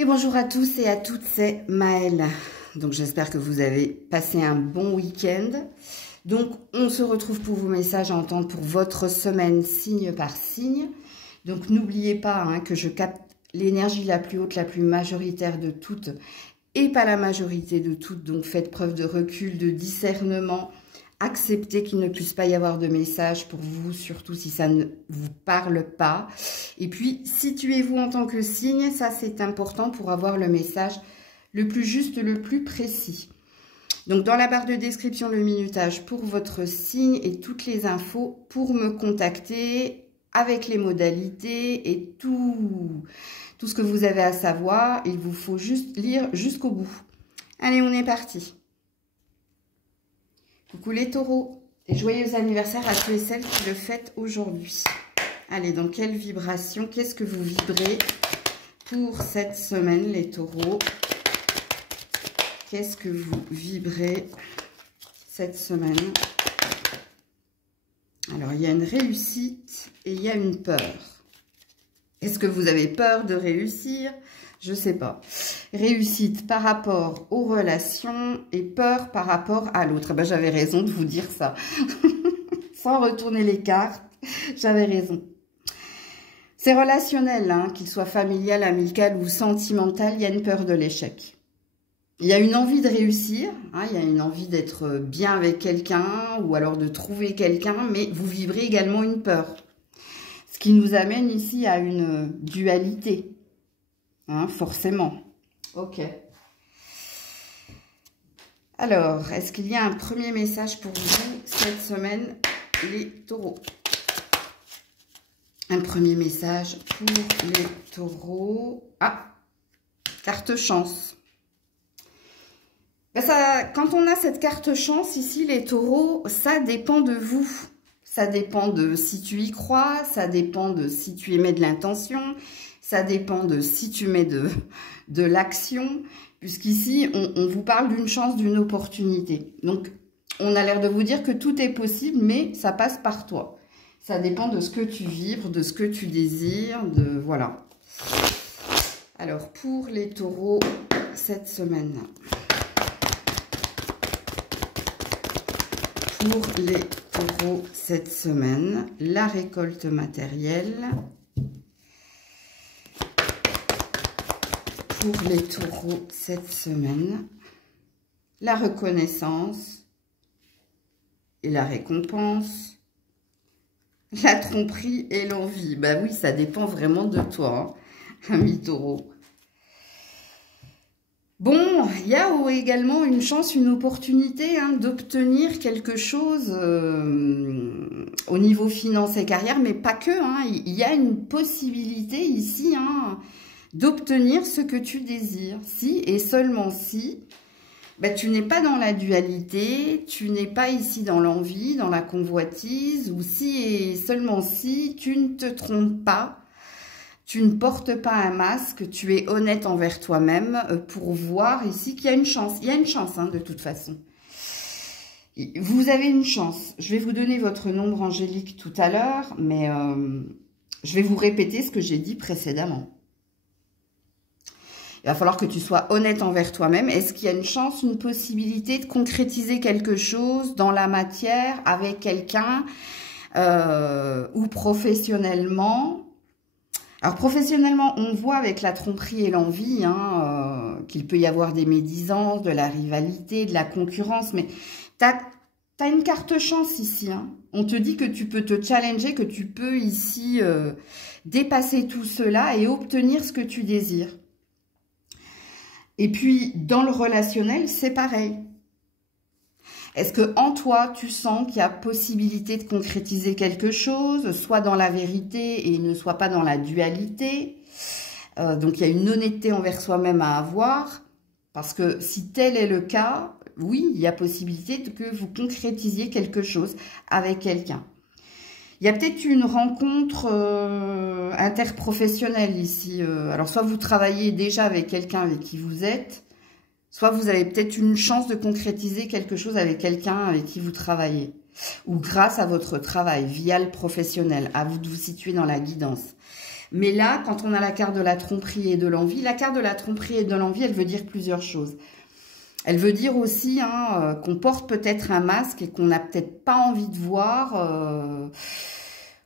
Et bonjour à tous et à toutes, c'est Maëlle. Donc j'espère que vous avez passé un bon week-end. Donc on se retrouve pour vos messages à entendre pour votre semaine signe par signe. Donc n'oubliez pas que je capte l'énergie la plus haute, la plus majoritaire de toutes et pas la majorité de toutes. Donc faites preuve de recul, de discernement. Acceptez qu'il ne puisse pas y avoir de message pour vous, surtout si ça ne vous parle pas. Et puis, situez-vous en tant que signe, ça c'est important pour avoir le message le plus juste, le plus précis. Donc, dans la barre de description, le minutage pour votre signe et toutes les infos pour me contacter avec les modalités et tout ce que vous avez à savoir. Il vous faut juste lire jusqu'au bout. Allez, on est parti. Coucou les taureaux et joyeux anniversaire à ceux et celles qui le fêtent aujourd'hui. Allez, dans quelle vibration, qu'est-ce que vous vibrez pour cette semaine les taureaux? Qu'est-ce que vous vibrez cette semaine? Alors, il y a une réussite et il y a une peur. Est-ce que vous avez peur de réussir? Je ne sais pas. Réussite par rapport aux relations et peur par rapport à l'autre. Ben, j'avais raison de vous dire ça. Sans retourner les cartes, j'avais raison. C'est relationnel, qu'il soit familial, amical ou sentimental, il y a une peur de l'échec. Il y a une envie de réussir, il y a une envie d'être bien avec quelqu'un ou alors de trouver quelqu'un, mais vous vivrez également une peur. Ce qui nous amène ici à une dualité. Forcément. Ok. Alors, est-ce qu'il y a un premier message pour vous cette semaine, les taureaux? Un premier message pour les taureaux. Ah, carte chance. Ben quand on a cette carte chance ici, les taureaux, ça dépend de vous. Ça dépend de si tu y crois, ça dépend de si tu y mets de l'intention. Ça dépend de si tu mets de l'action, puisqu'ici, on vous parle d'une chance, d'une opportunité. Donc, on a l'air de vous dire que tout est possible, mais ça passe par toi. Ça dépend de ce que tu vibres, de ce que tu désires, voilà. Alors, pour les taureaux, cette semaine. Pour les taureaux, cette semaine, la récolte matérielle. Pour les taureaux cette semaine, la reconnaissance et la récompense, la tromperie et l'envie. Ben oui, ça dépend vraiment de toi, ami taureau. Bon, il y a également une chance, une opportunité d'obtenir quelque chose au niveau finance et carrière, mais pas que. Il y a une possibilité ici, d'obtenir ce que tu désires. Si et seulement si, tu n'es pas dans la dualité, tu n'es pas ici dans l'envie, dans la convoitise, ou si et seulement si tu ne te trompes pas, tu ne portes pas un masque, tu es honnête envers toi-même pour voir ici qu'il y a une chance. Il y a une chance de toute façon. Vous avez une chance. Je vais vous donner votre nombre angélique tout à l'heure, mais je vais vous répéter ce que j'ai dit précédemment. Il va falloir que tu sois honnête envers toi-même. Est-ce qu'il y a une chance, une possibilité de concrétiser quelque chose dans la matière avec quelqu'un ou professionnellement? Alors, professionnellement, on voit avec la tromperie et l'envie qu'il peut y avoir des médisances, de la rivalité, de la concurrence. Mais tu as une carte chance ici. On te dit que tu peux te challenger, que tu peux ici dépasser tout cela et obtenir ce que tu désires. Et puis, dans le relationnel, c'est pareil. Est-ce que en toi, tu sens qu'il y a possibilité de concrétiser quelque chose, soit dans la vérité et ne soit pas dans la dualité? Donc, il y a une honnêteté envers soi-même à avoir. Parce que si tel est le cas, oui, il y a possibilité que vous concrétisiez quelque chose avec quelqu'un. Il y a peut-être une rencontre interprofessionnelle ici. Alors, soit vous travaillez déjà avec quelqu'un avec qui vous êtes, soit vous avez peut-être une chance de concrétiser quelque chose avec quelqu'un avec qui vous travaillez. Ou grâce à votre travail, via le professionnel, à vous de vous situer dans la guidance. Mais là, quand on a la carte de la tromperie et de l'envie, la carte de la tromperie et de l'envie, elle veut dire plusieurs choses. Elle veut dire aussi qu'on porte peut-être un masque et qu'on n'a peut-être pas envie de voir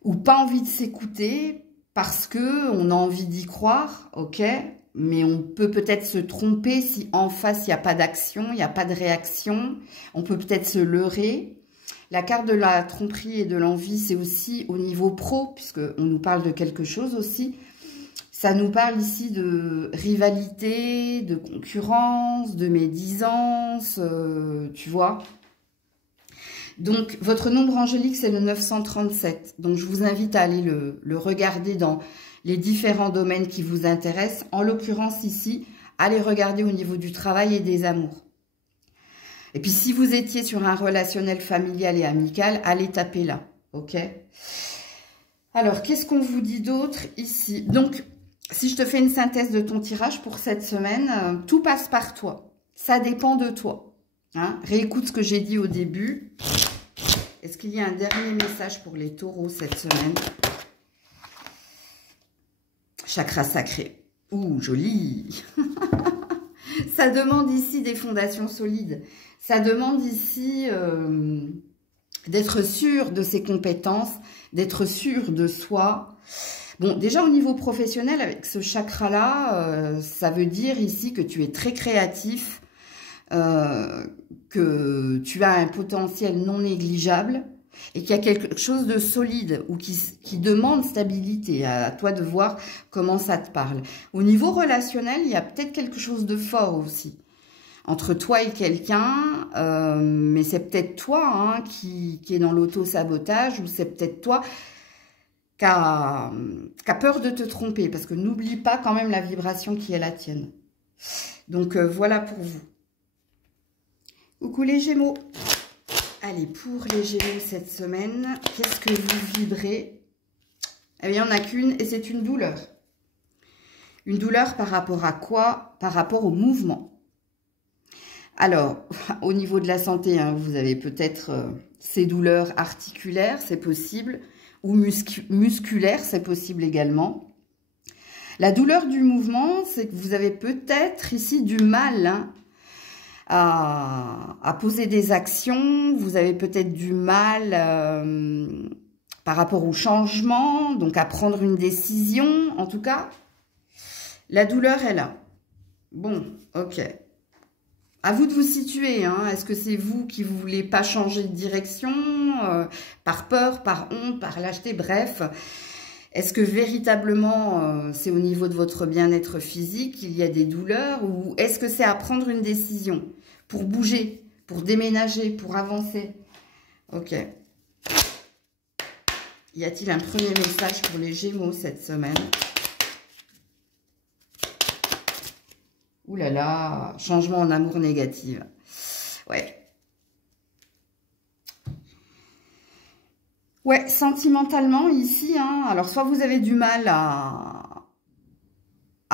ou pas envie de s'écouter parce qu'on a envie d'y croire, ok? Mais on peut peut-être se tromper si en face, il n'y a pas d'action, il n'y a pas de réaction. On peut peut-être se leurrer. La carte de la tromperie et de l'envie, c'est aussi au niveau pro, puisqu'on nous parle de quelque chose aussi. Ça nous parle ici de rivalité, de concurrence, de médisance, tu vois. Donc, votre nombre angélique, c'est le 937. Donc, je vous invite à aller le regarder dans les différents domaines qui vous intéressent. En l'occurrence, ici, allez regarder au niveau du travail et des amours. Et puis, si vous étiez sur un relationnel familial et amical, allez taper là, ok? Alors, qu'est-ce qu'on vous dit d'autre ici? Donc, si je te fais une synthèse de ton tirage pour cette semaine, tout passe par toi. Ça dépend de toi. Hein? Réécoute ce que j'ai dit au début. Est-ce qu'il y a un dernier message pour les taureaux cette semaine? Chakra sacré. Ouh, joli. Ça demande ici des fondations solides. Ça demande ici d'être sûr de ses compétences, d'être sûr de soi. Bon, déjà au niveau professionnel, avec ce chakra-là, ça veut dire ici que tu es très créatif, que tu as un potentiel non négligeable et qu'il y a quelque chose de solide ou qui demande stabilité. À toi de voir comment ça te parle. Au niveau relationnel, il y a peut-être quelque chose de fort aussi entre toi et quelqu'un, mais c'est peut-être toi qui est dans l'auto-sabotage ou c'est peut-être toi qui a peur de te tromper parce que n'oublie pas quand même la vibration qui est la tienne. Donc voilà pour vous. Coucou les Gémeaux. Allez, pour les Gémeaux cette semaine, qu'est-ce que vous vibrez? Eh bien, il n'y en a qu'une et c'est une douleur. Une douleur par rapport à quoi? Par rapport au mouvement. Alors, au niveau de la santé, vous avez peut-être ces douleurs articulaires, c'est possible, ou musculaires, c'est possible également. La douleur du mouvement, c'est que vous avez peut-être ici du mal à poser des actions, vous avez peut-être du mal par rapport au changement, donc à prendre une décision. En tout cas, la douleur est là. Bon, ok. À vous de vous situer. Est-ce que c'est vous qui ne voulez pas changer de direction par peur, par honte, par lâcheté, bref. Est-ce que véritablement c'est au niveau de votre bien-être physique qu'il y a des douleurs ou est-ce que c'est à prendre une décision pour bouger, pour déménager, pour avancer? Ok. Y a-t-il un premier message pour les Gémeaux cette semaine? Ouh là là, changement en amour négatif. Ouais. Ouais, sentimentalement ici, alors soit vous avez du mal à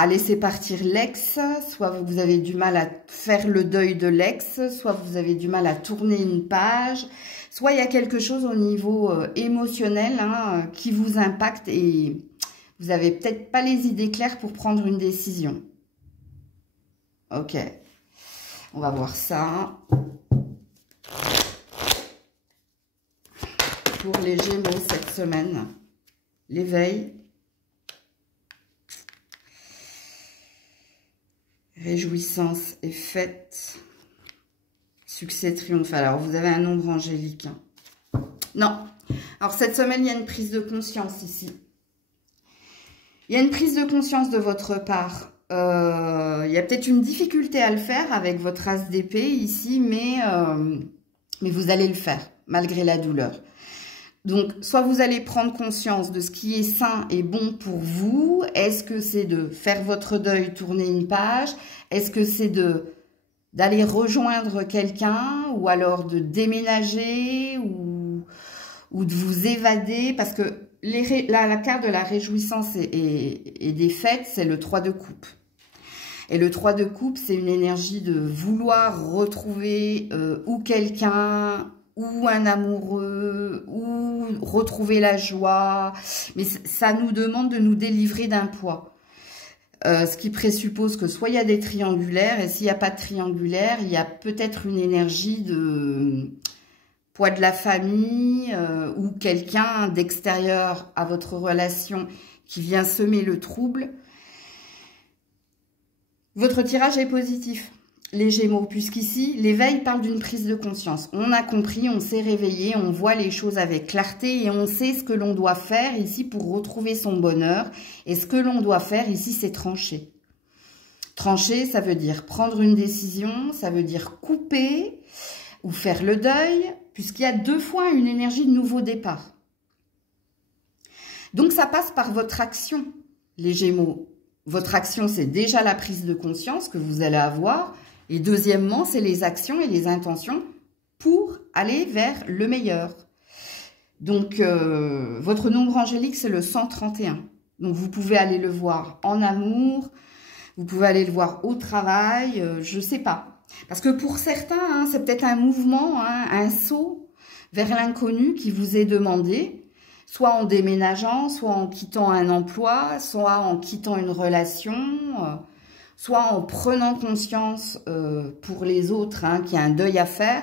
laisser partir l'ex, soit vous avez du mal à faire le deuil de l'ex, soit vous avez du mal à tourner une page, soit il y a quelque chose au niveau émotionnel qui vous impacte et vous n'avez peut-être pas les idées claires pour prendre une décision. Ok, on va voir ça. Pour les Gémeaux cette semaine, l'éveil, réjouissance et fête, succès triomphal. Alors, vous avez un nombre angélique. Non. Alors, cette semaine, il y a une prise de conscience ici. Il y a une prise de conscience de votre part. Il y a peut-être une difficulté à le faire avec votre as d'épée ici, mais vous allez le faire, malgré la douleur. Donc, soit vous allez prendre conscience de ce qui est sain et bon pour vous. Est-ce que c'est de faire votre deuil, tourner une page? Est-ce que c'est d'aller rejoindre quelqu'un? Ou alors de déménager? Ou de vous évader? Parce que la carte de la réjouissance et des fêtes, c'est le 3 de coupe. Et le 3 de coupe, c'est une énergie de vouloir retrouver ou quelqu'un ou un amoureux, ou retrouver la joie. Mais ça nous demande de nous délivrer d'un poids. Ce qui présuppose que soit il y a des triangulaires, et s'il n'y a pas de triangulaire, il y a peut-être une énergie de poids de la famille, ou quelqu'un d'extérieur à votre relation qui vient semer le trouble. Votre tirage est positif, les Gémeaux, puisqu'ici, l'éveil parle d'une prise de conscience. On a compris, on s'est réveillé, on voit les choses avec clarté et on sait ce que l'on doit faire ici pour retrouver son bonheur. Et ce que l'on doit faire ici, c'est trancher. Trancher, ça veut dire prendre une décision, ça veut dire couper ou faire le deuil, puisqu'il y a 2 fois une énergie de nouveau départ. Donc, ça passe par votre action, les Gémeaux. Votre action, c'est déjà la prise de conscience que vous allez avoir. Et deuxièmement, c'est les actions et les intentions pour aller vers le meilleur. Donc, votre nombre angélique, c'est le 131. Donc, vous pouvez aller le voir en amour, vous pouvez aller le voir au travail, je ne sais pas. Parce que pour certains, hein, c'est peut-être un mouvement, hein, un saut vers l'inconnu qui vous est demandé, soit en déménageant, soit en quittant un emploi, soit en quittant une relation, soit en prenant conscience pour les autres, hein, qu'il y a un deuil à faire.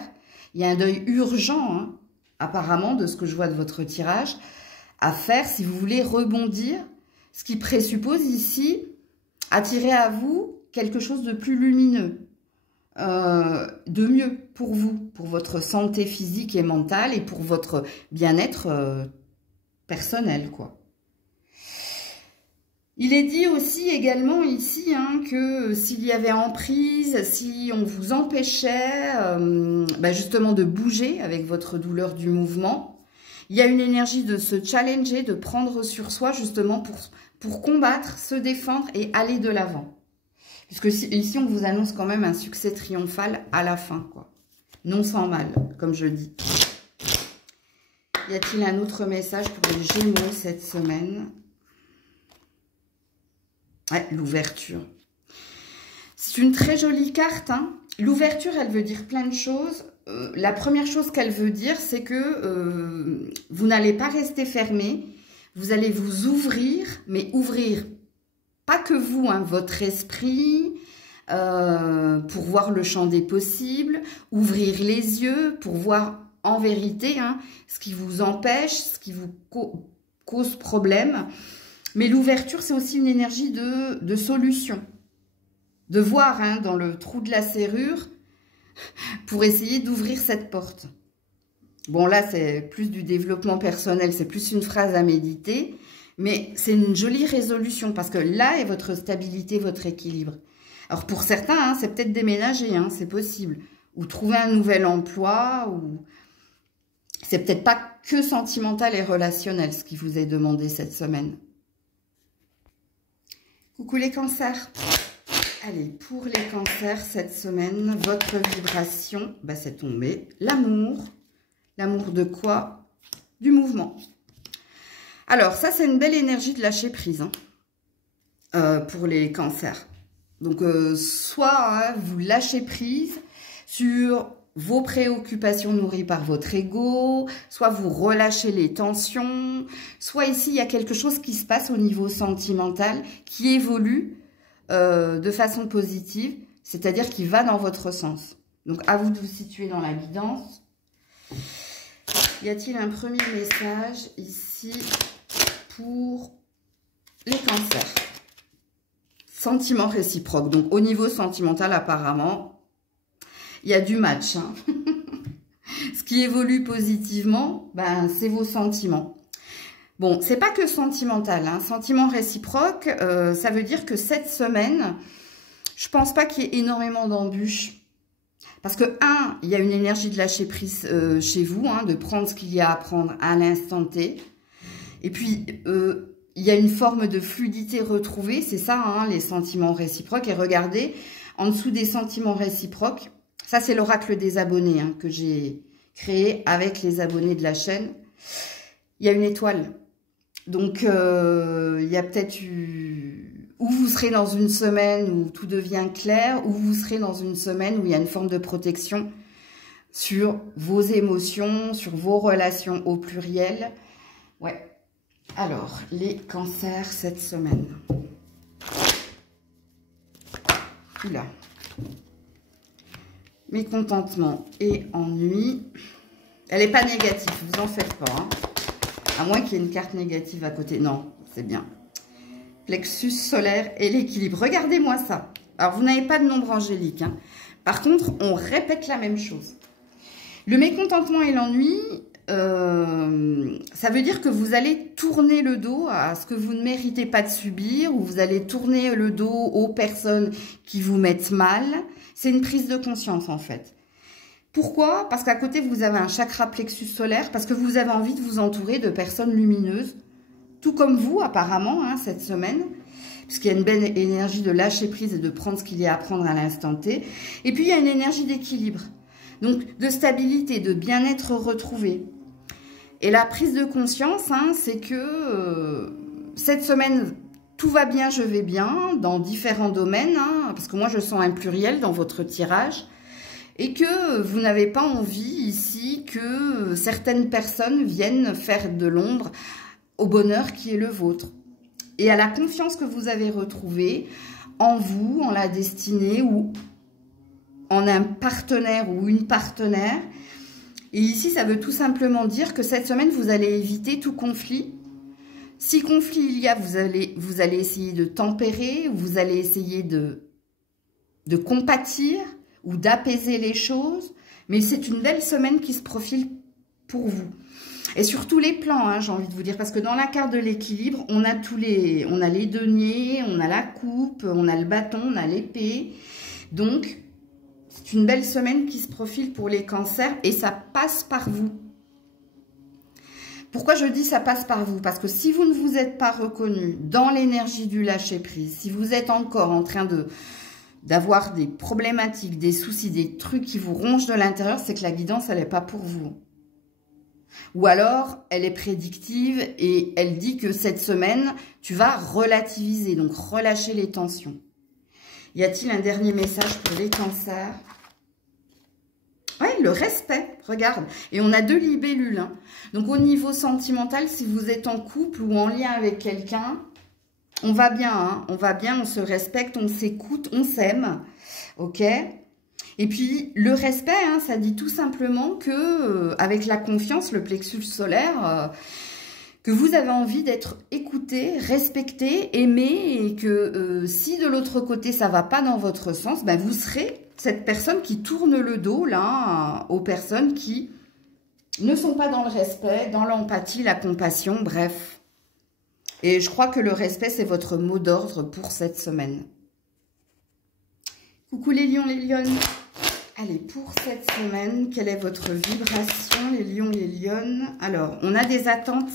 Il y a un deuil urgent, hein, apparemment, de ce que je vois de votre tirage, à faire si vous voulez rebondir, ce qui présuppose ici attirer à vous quelque chose de plus lumineux, de mieux pour vous, pour votre santé physique et mentale et pour votre bien-être personnel, quoi. Il est dit aussi également ici, hein, que s'il y avait emprise, si on vous empêchait justement de bouger avec votre douleur du mouvement, il y a une énergie de se challenger, de prendre sur soi justement pour combattre, se défendre et aller de l'avant. Puisque ici, on vous annonce quand même un succès triomphal à la fin, quoi. Non sans mal, comme je dis. Y a-t-il un autre message pour les Gémeaux cette semaine ? Ouais, l'ouverture. C'est une très jolie carte, hein. L'ouverture, elle veut dire plein de choses. La première chose qu'elle veut dire, c'est que vous n'allez pas rester fermé. Vous allez vous ouvrir, mais ouvrir pas que vous, hein, votre esprit, pour voir le champ des possibles, ouvrir les yeux pour voir en vérité, hein, ce qui vous empêche, ce qui vous cause problème. Mais l'ouverture, c'est aussi une énergie de solution. De voir, hein, dans le trou de la serrure pour essayer d'ouvrir cette porte. Bon, là, c'est plus du développement personnel, c'est plus une phrase à méditer. Mais c'est une jolie résolution parce que là est votre stabilité, votre équilibre. Alors pour certains, hein, c'est peut-être déménager, hein, c'est possible. Ou trouver un nouvel emploi, ou... C'est peut-être pas que sentimental et relationnel ce qui vous est demandé cette semaine. Coucou les cancers. Allez, pour les cancers, cette semaine, votre vibration, c'est tombé. L'amour. L'amour de quoi? Du mouvement. Alors, ça, c'est une belle énergie de lâcher prise, hein, pour les cancers. Donc, soit, hein, vous lâchez prise sur vos préoccupations nourries par votre ego, soit vous relâchez les tensions, soit ici, il y a quelque chose qui se passe au niveau sentimental, qui évolue de façon positive, c'est-à-dire qui va dans votre sens. Donc, à vous de vous situer dans la guidance. Y a-t-il un premier message ici pour les cancers? Sentiment réciproque. Donc, au niveau sentimental, apparemment, il y a du match, hein. Ce qui évolue positivement, c'est vos sentiments. Bon, c'est pas que sentimental, hein. Sentiment réciproque, ça veut dire que cette semaine, je pense pas qu'il y ait énormément d'embûches. Parce que, il y a une énergie de lâcher prise chez vous, hein, de prendre ce qu'il y a à prendre à l'instant T. Et puis, il y a une forme de fluidité retrouvée, c'est ça, hein, les sentiments réciproques. Et regardez, en dessous des sentiments réciproques, ça c'est l'oracle des abonnés, hein, que j'ai créé avec les abonnés de la chaîne. Il y a une étoile. Donc, il y a peut-être où vous serez dans une semaine où tout devient clair, ou vous serez dans une semaine où il y a une forme de protection sur vos émotions, sur vos relations au pluriel. Ouais. Alors, les cancers cette semaine. Oula. Mécontentement et ennui. Elle n'est pas négative, vous en faites pas. Hein. À moins qu'il y ait une carte négative à côté. Non, c'est bien. Plexus solaire et l'équilibre. Regardez-moi ça. Alors, vous n'avez pas de nombre angélique. Hein. Par contre, on répète la même chose. Le mécontentement et l'ennui, ça veut dire que vous allez tourner le dos à ce que vous ne méritez pas de subir, ou vous allez tourner le dos aux personnes qui vous mettent mal. C'est une prise de conscience, en fait. Pourquoi? Parce qu'à côté, vous avez un chakra plexus solaire, parce que vous avez envie de vous entourer de personnes lumineuses, tout comme vous, apparemment, hein, cette semaine, puisqu'il y a une belle énergie de lâcher prise et de prendre ce qu'il y a à prendre à l'instant T. Et puis, il y a une énergie d'équilibre. Donc, de stabilité, de bien-être retrouvé. Et la prise de conscience, hein, c'est que cette semaine, tout va bien, je vais bien, dans différents domaines, hein, parce que moi, je sens un pluriel dans votre tirage, et que vous n'avez pas envie ici que certaines personnes viennent faire de l'ombre au bonheur qui est le vôtre. Et à la confiance que vous avez retrouvée en vous, en la destinée, ou en un partenaire ou une partenaire. Et ici, ça veut tout simplement dire que cette semaine, vous allez éviter tout conflit. Si conflit il y a, vous allez essayer de tempérer, vous allez essayer de compatir ou d'apaiser les choses. Mais c'est une belle semaine qui se profile pour vous. Et sur tous les plans, hein, j'ai envie de vous dire, parce que dans la carte de l'équilibre, on a les deniers, on a la coupe, on a le bâton, on a l'épée. Donc, c'est une belle semaine qui se profile pour les cancers et ça passe par vous. Pourquoi je dis ça passe par vous? Parce que si vous ne vous êtes pas reconnu dans l'énergie du lâcher-prise, si vous êtes encore en train d'avoir des problématiques, des soucis, des trucs qui vous rongent de l'intérieur, c'est que la guidance, elle n'est pas pour vous. Ou alors, elle est prédictive et elle dit que cette semaine, tu vas relativiser, donc relâcher les tensions. Y a-t-il un dernier message pour les cancers? Oui, le respect, regarde. Et on a 2 libellules. Hein. Donc, au niveau sentimental, si vous êtes en couple ou en lien avec quelqu'un, on va bien, hein, on va bien, on se respecte, on s'écoute, on s'aime. Ok? Et puis, le respect, hein, ça dit tout simplement que, avec la confiance, le plexus solaire, que vous avez envie d'être écouté, respecté, aimé, et que si de l'autre côté, ça ne va pas dans votre sens, ben, vous serez cette personne qui tourne le dos là aux personnes qui ne sont pas dans le respect, dans l'empathie, la compassion, bref. Et je crois que le respect, c'est votre mot d'ordre pour cette semaine. Coucou les lions, les lionnes. Allez, pour cette semaine, quelle est votre vibration, les lions, les lionnes? Alors, on a des attentes.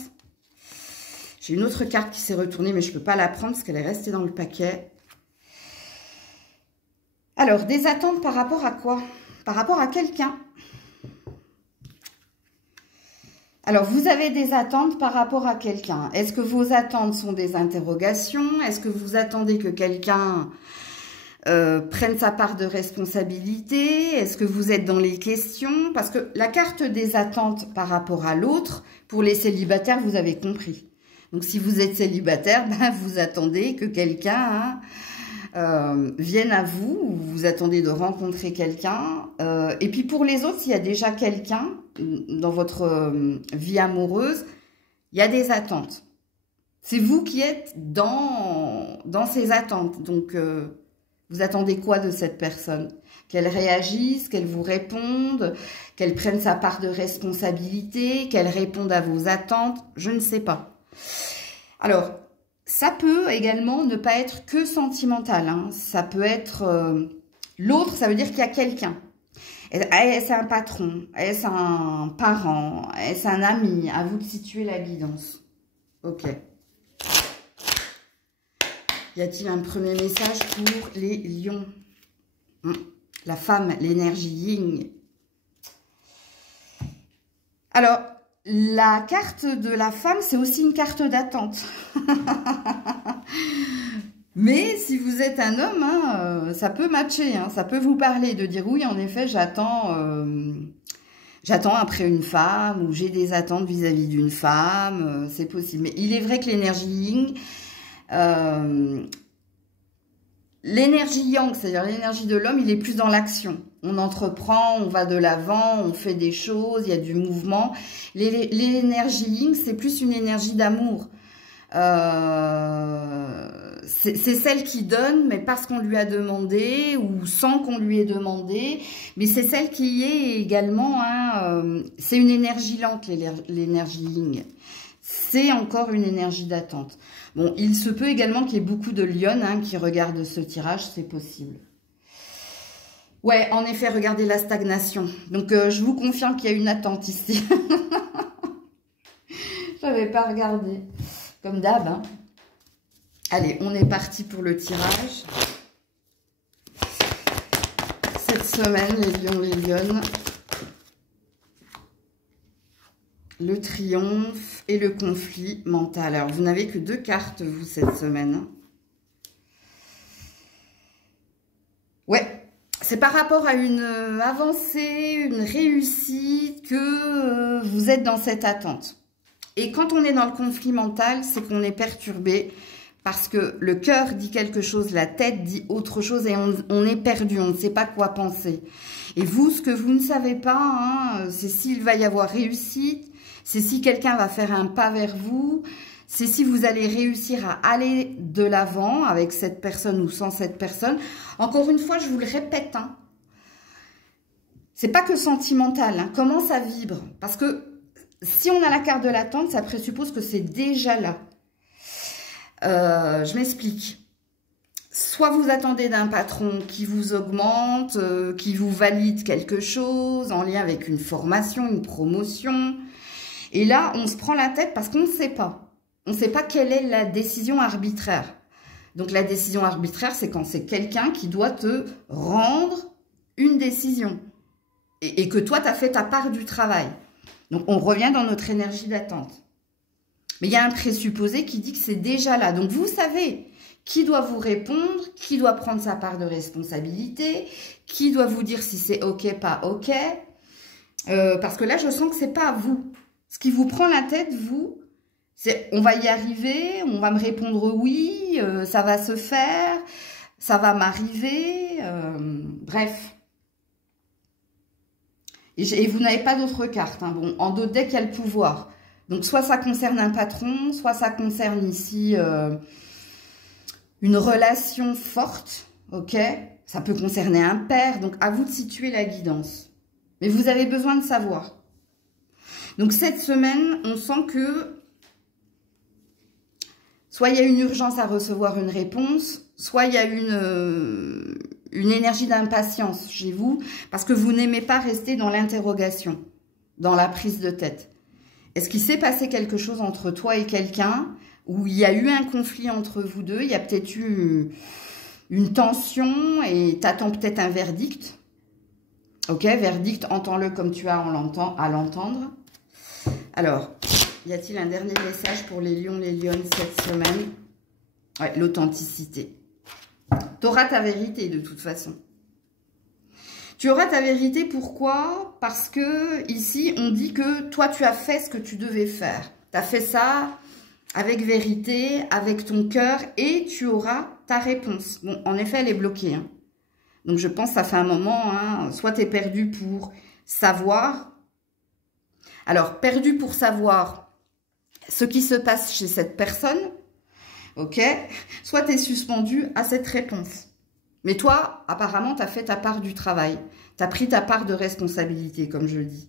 J'ai une autre carte qui s'est retournée, mais je ne peux pas la prendre parce qu'elle est restée dans le paquet. Alors, des attentes par rapport à quoi? Par rapport à quelqu'un. Alors, vous avez des attentes par rapport à quelqu'un. Est-ce que vos attentes sont des interrogations? Est-ce que vous attendez que quelqu'un prenne sa part de responsabilité? Est-ce que vous êtes dans les questions? Parce que la carte des attentes par rapport à l'autre, pour les célibataires, vous avez compris. Donc, si vous êtes célibataire, ben, vous attendez que quelqu'un vienne à vous, ou vous attendez de rencontrer quelqu'un. Et puis, pour les autres, s'il y a déjà quelqu'un dans votre vie amoureuse, il y a des attentes. C'est vous qui êtes dans ces attentes. Donc, vous attendez quoi de cette personne? Qu'elle réagisse, qu'elle vous réponde, qu'elle prenne sa part de responsabilité, qu'elle réponde à vos attentes, je ne sais pas. Alors, ça peut également ne pas être que sentimental. Hein. Ça peut être l'autre, ça veut dire qu'il y a quelqu'un. Est-ce un patron? Est-ce un parent? Est-ce un ami? À vous de situer la guidance. Ok. Y a-t-il un premier message pour les lions? La femme, l'énergie yin. Alors, la carte de la femme, c'est aussi une carte d'attente. Mais si vous êtes un homme, hein, ça peut matcher, hein, ça peut vous parler, de dire oui, en effet, j'attends J'attends après une femme ou j'ai des attentes vis-à-vis d'une femme, c'est possible. Mais il est vrai que l'énergie yin, l'énergie yang, c'est-à-dire l'énergie de l'homme, il est plus dans l'action. On entreprend, on va de l'avant, on fait des choses, il y a du mouvement. L'énergie yin, c'est plus une énergie d'amour. C'est celle qui donne, mais parce qu'on lui a demandé ou sans qu'on lui ait demandé. Mais c'est celle qui est également, c'est une énergie lente, l'énergie yin. C'est encore une énergie d'attente. Bon, il se peut également qu'il y ait beaucoup de lionnes qui regardent ce tirage, c'est possible. Ouais, en effet, regardez la stagnation. Donc, je vous confirme qu'il y a une attente ici. Je n'avais pas regardé. Comme d'hab, hein. Allez, on est parti pour le tirage. Cette semaine, les lions, les lionnes. Le triomphe et le conflit mental. Alors, vous n'avez que 2 cartes, vous, cette semaine. Ouais, c'est par rapport à une avancée, une réussite que vous êtes dans cette attente. Et quand on est dans le conflit mental, c'est qu'on est perturbé parce que le cœur dit quelque chose, la tête dit autre chose et on est perdu, on ne sait pas quoi penser. Et vous, ce que vous ne savez pas, c'est s'il va y avoir réussite, c'est si quelqu'un va faire un pas vers vous, c'est si vous allez réussir à aller de l'avant avec cette personne ou sans cette personne. Encore une fois, je vous le répète, c'est pas que sentimental, comment ça vibre. Parce que si on a la carte de l'attente, ça présuppose que c'est déjà là. Je m'explique. Soit vous attendez d'un patron qui vous augmente, qui vous valide quelque chose en lien avec une formation, une promotion. Et là, on se prend la tête parce qu'on ne sait pas. On ne sait pas quelle est la décision arbitraire. Donc la décision arbitraire, c'est quand c'est quelqu'un qui doit te rendre une décision. Et que toi, tu as fait ta part du travail. Donc, on revient dans notre énergie d'attente. Mais il y a un présupposé qui dit que c'est déjà là. Donc, vous savez qui doit vous répondre, qui doit prendre sa part de responsabilité, qui doit vous dire si c'est OK, pas OK. Parce que là, je sens que c'est pas à vous. Ce qui vous prend la tête, vous, c'est on va y arriver, on va me répondre oui, ça va se faire, ça va m'arriver, bref. Et vous n'avez pas d'autres cartes. Bon, en d'autres decks, il y a le pouvoir. Donc, soit ça concerne un patron, soit ça concerne ici une relation forte. OK? Ça peut concerner un père. Donc, à vous de situer la guidance. Mais vous avez besoin de savoir. Donc, cette semaine, on sent que soit il y a une urgence à recevoir une réponse, soit il y a une énergie d'impatience chez vous, parce que vous n'aimez pas rester dans l'interrogation, dans la prise de tête. Est-ce qu'il s'est passé quelque chose entre toi et quelqu'un, où il y a eu un conflit entre vous deux, il y a peut-être eu une tension, et t'attends peut-être un verdict. Ok, verdict, entends-le comme tu as à l'entendre. Alors, y a-t-il un dernier message pour les lions, les lionnes cette semaine? Ouais, l'authenticité. Tu auras ta vérité de toute façon. Tu auras ta vérité, pourquoi? Parce que ici, on dit que toi, tu as fait ce que tu devais faire. Tu as fait ça avec vérité, avec ton cœur, et tu auras ta réponse. Bon, en effet, elle est bloquée. Donc, je pense que ça fait un moment, soit tu es perdu pour savoir. Alors, perdu pour savoir ce qui se passe chez cette personne, ok? Soit tu es suspendu à cette réponse. Mais toi, apparemment, tu as fait ta part du travail. Tu as pris ta part de responsabilité, comme je le dis.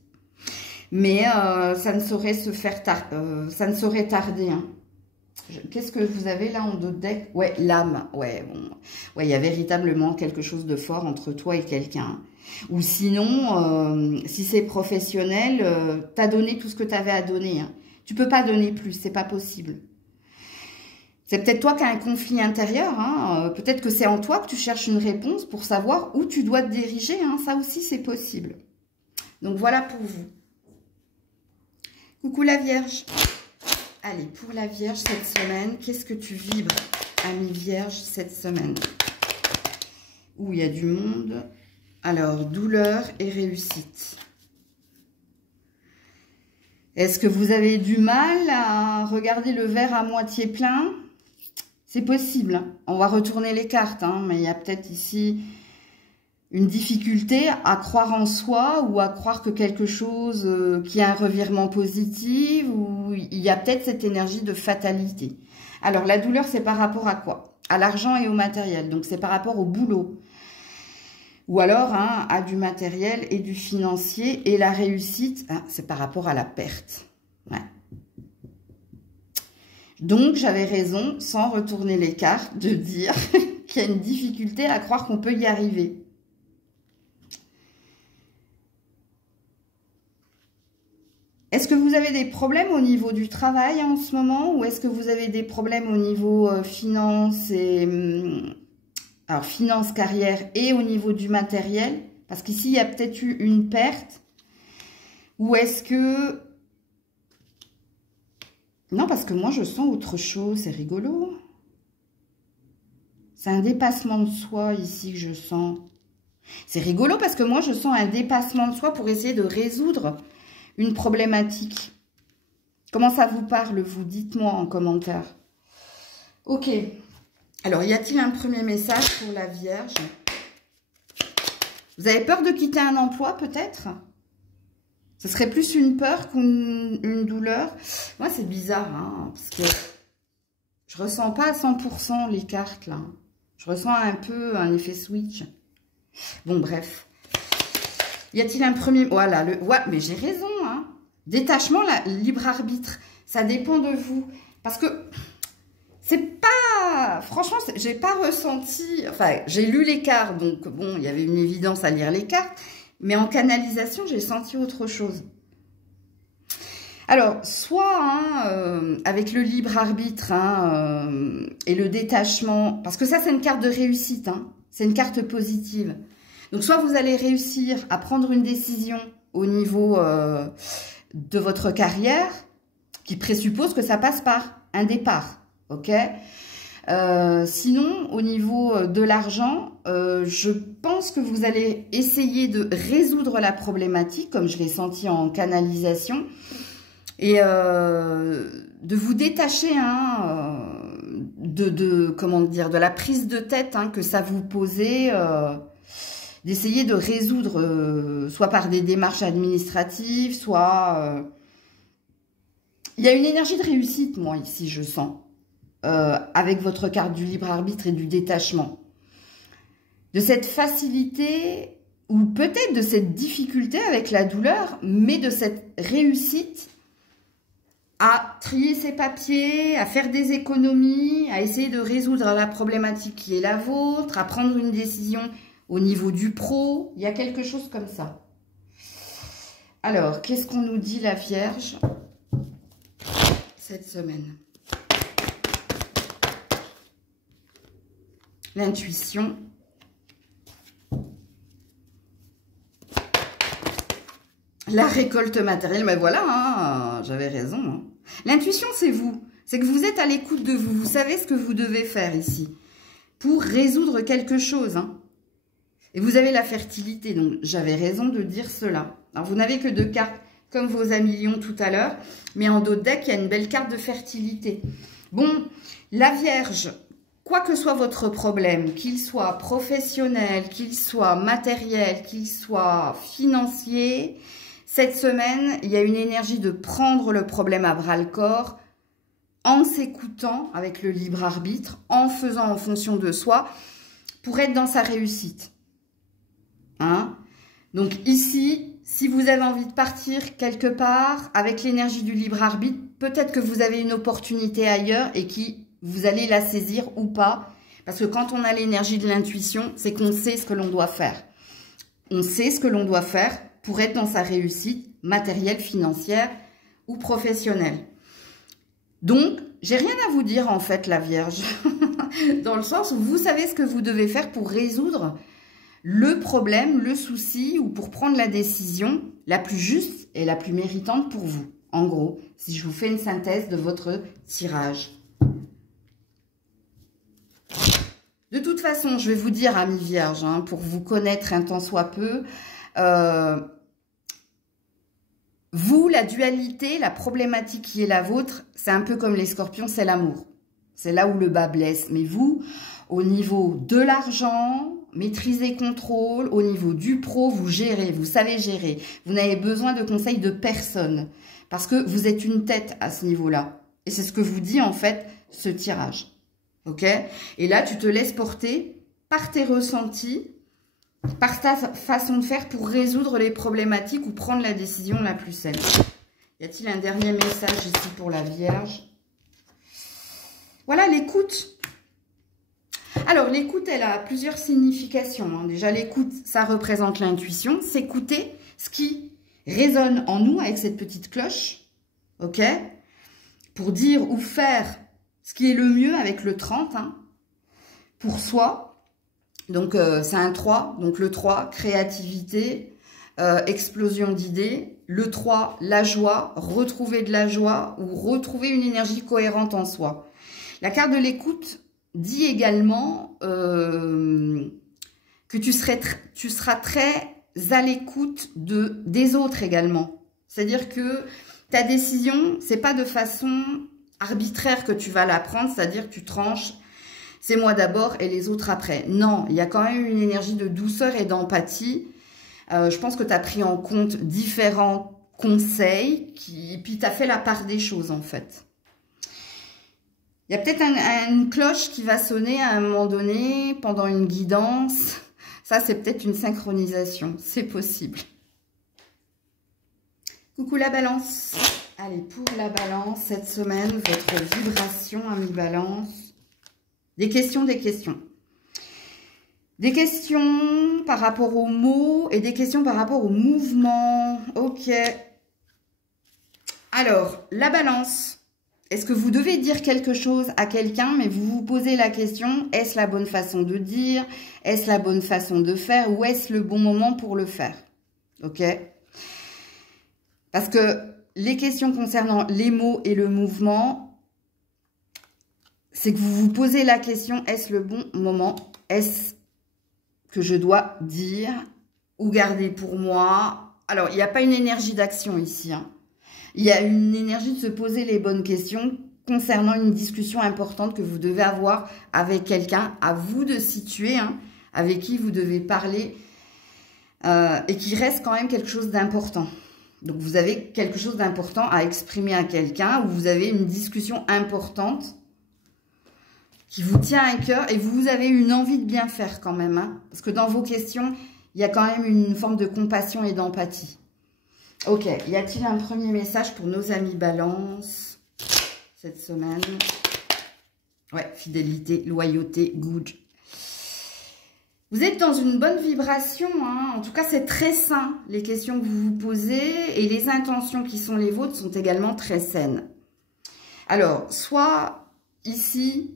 Mais ça ne saurait se faire ça ne saurait tarder. Qu'est-ce que vous avez là en dos de deck? Ouais, l'âme. Ouais, bon. Ouais, il y a véritablement quelque chose de fort entre toi et quelqu'un. Ou sinon, si c'est professionnel, tu as donné tout ce que tu avais à donner. Tu peux pas donner plus, c'est pas possible. C'est peut-être toi qui as un conflit intérieur. Peut-être que c'est en toi que tu cherches une réponse pour savoir où tu dois te diriger. Ça aussi, c'est possible. Donc, voilà pour vous. Coucou la Vierge. Allez, pour la Vierge cette semaine, qu'est-ce que tu vibres, ami Vierge, cette semaine? Où il y a du monde. Alors, douleur et réussite. Est-ce que vous avez du mal à regarder le verre à moitié plein? C'est possible. On va retourner les cartes, hein, mais il y a peut-être ici une difficulté à croire en soi ou à croire que quelque chose, qui a un revirement positif, ou il y a peut-être cette énergie de fatalité. Alors, la douleur, c'est par rapport à quoi? À l'argent et au matériel. Donc, c'est par rapport au boulot. Ou alors, hein, à du matériel et du financier. Et la réussite, hein, c'est par rapport à la perte. Ouais. Donc, j'avais raison, sans retourner les cartes, de dire qu'il y a une difficulté à croire qu'on peut y arriver. Est-ce que vous avez des problèmes au niveau du travail en ce moment, ou est-ce que vous avez des problèmes au niveau finance et alors finance, carrière et au niveau du matériel? Parce qu'ici, il y a peut-être eu une perte. Ou est-ce que... Non, parce que moi, je sens autre chose. C'est rigolo. C'est un dépassement de soi ici que je sens. C'est rigolo parce que moi, je sens un dépassement de soi pour essayer de résoudre une problématique. Comment ça vous parle, vous? Dites-moi en commentaire. Ok. Alors, y a-t-il un premier message pour la Vierge? Vous avez peur de quitter un emploi, peut-être? Ce serait plus une peur qu'une douleur. Moi, c'est bizarre, hein, parce que je ressens pas à 100% les cartes, là. Je ressens un peu un effet switch. Bon, bref. Y a-t-il un premier... Voilà, ouais, mais j'ai raison, hein. Détachement, libre arbitre. Ça dépend de vous. Parce que c'est pas... Franchement, j'ai pas ressenti... Enfin, j'ai lu les cartes, donc bon, il y avait une évidence à lire les cartes. Mais en canalisation, j'ai senti autre chose. Alors, soit hein, avec le libre arbitre hein, et le détachement... Parce que ça, c'est une carte de réussite, hein. C'est une carte positive. Donc, soit vous allez réussir à prendre une décision au niveau de votre carrière qui présuppose que ça passe par un départ, ok? Sinon, au niveau de l'argent, je pense que vous allez essayer de résoudre la problématique, comme je l'ai senti en canalisation, et de vous détacher hein, comment dire, de la prise de tête hein, que ça vous posait... d'essayer de résoudre, soit par des démarches administratives, soit... Il y a une énergie de réussite, moi, ici, je sens, avec votre carte du libre arbitre et du détachement. De cette facilité, ou peut-être de cette difficulté avec la douleur, mais de cette réussite à trier ses papiers, à faire des économies, à essayer de résoudre la problématique qui est la vôtre, à prendre une décision... Au niveau du pro, il y a quelque chose comme ça. Alors, qu'est-ce qu'on nous dit la Vierge cette semaine? L'intuition. La récolte matérielle, mais voilà, hein, j'avais raison. Hein. L'intuition, c'est vous. C'est que vous êtes à l'écoute de vous. Vous savez ce que vous devez faire ici pour résoudre quelque chose, hein. Et vous avez la fertilité, donc j'avais raison de dire cela. Alors, vous n'avez que 2 cartes, comme vos amis lions tout à l'heure, mais en d'autres decks, il y a une belle carte de fertilité. Bon, la Vierge, quoi que soit votre problème, qu'il soit professionnel, qu'il soit matériel, qu'il soit financier, cette semaine, il y a une énergie de prendre le problème à bras-le-corps, en s'écoutant avec le libre arbitre, en faisant en fonction de soi, pour être dans sa réussite. Hein? Donc ici, si vous avez envie de partir quelque part avec l'énergie du libre arbitre, peut-être que vous avez une opportunité ailleurs et qui vous allez la saisir ou pas. Parce que quand on a l'énergie de l'intuition, c'est qu'on sait ce que l'on doit faire. On sait ce que l'on doit faire pour être dans sa réussite matérielle, financière ou professionnelle. Donc, j'ai rien à vous dire en fait, la Vierge. Dans le sens où vous savez ce que vous devez faire pour résoudre le problème, le souci, ou pour prendre la décision la plus juste et la plus méritante pour vous. En gros, si je vous fais une synthèse de votre tirage. De toute façon, je vais vous dire, amis Vierges, hein, pour vous connaître un tant soit peu, vous, la dualité, la problématique qui est la vôtre, c'est un peu comme les scorpions, c'est l'amour. C'est là où le bas blesse. Mais vous, au niveau de l'argent, maîtrisez, contrôle, au niveau du pro, vous gérez, vous savez gérer. Vous n'avez besoin de conseils de personne. Parce que vous êtes une tête à ce niveau-là. Et c'est ce que vous dit en fait ce tirage. Ok? Et là, tu te laisses porter par tes ressentis, par ta façon de faire pour résoudre les problématiques ou prendre la décision la plus saine. Y a-t-il un dernier message ici pour la Vierge? Voilà, l'écoute. Alors, l'écoute, elle a plusieurs significations. Hein. Déjà, l'écoute, ça représente l'intuition. S'écouter, ce qui résonne en nous avec cette petite cloche. Ok? Pour dire ou faire ce qui est le mieux avec le 30. Hein, pour soi. Donc, c'est un 3. Donc, le 3, créativité, explosion d'idées. Le 3, la joie, retrouver de la joie ou retrouver une énergie cohérente en soi. La carte de l'écoute dit également que tu seras très à l'écoute des autres également. C'est-à-dire que ta décision, c'est pas de façon arbitraire que tu vas la prendre, c'est-à-dire que tu tranches. C'est moi d'abord et les autres après. Non, il y a quand même une énergie de douceur et d'empathie. Je pense que tu as pris en compte différents conseils et puis tu as fait la part des choses en fait. Il y a peut-être une cloche qui va sonner à un moment donné pendant une guidance. Ça, c'est peut-être une synchronisation. C'est possible. Coucou la balance. Allez, pour la balance, cette semaine, votre vibration, ami balance. Des questions, des questions. Des questions par rapport aux mots et des questions par rapport au mouvement. Ok. Alors, la balance. Est-ce que vous devez dire quelque chose à quelqu'un, mais vous vous posez la question, est-ce la bonne façon de dire? Est-ce la bonne façon de faire? Ou est-ce le bon moment pour le faire? Ok? Parce que les questions concernant les mots et le mouvement, c'est que vous vous posez la question, est-ce le bon moment? Est-ce que je dois dire ou garder pour moi? Alors, il n'y a pas une énergie d'action ici, hein. Il y a une énergie de se poser les bonnes questions concernant une discussion importante que vous devez avoir avec quelqu'un. À vous de situer, hein, avec qui vous devez parler et qui reste quand même quelque chose d'important. Donc, vous avez quelque chose d'important à exprimer à quelqu'un ou vous avez une discussion importante qui vous tient à cœur et vous avez une envie de bien faire quand même. Hein, parce que dans vos questions, il y a quand même une forme de compassion et d'empathie. Ok, y a-t-il un premier message pour nos amis balance cette semaine? Ouais, fidélité, loyauté, good. Vous êtes dans une bonne vibration, hein. En tout cas, c'est très sain, les questions que vous vous posez et les intentions qui sont les vôtres sont également très saines. Alors, soit ici,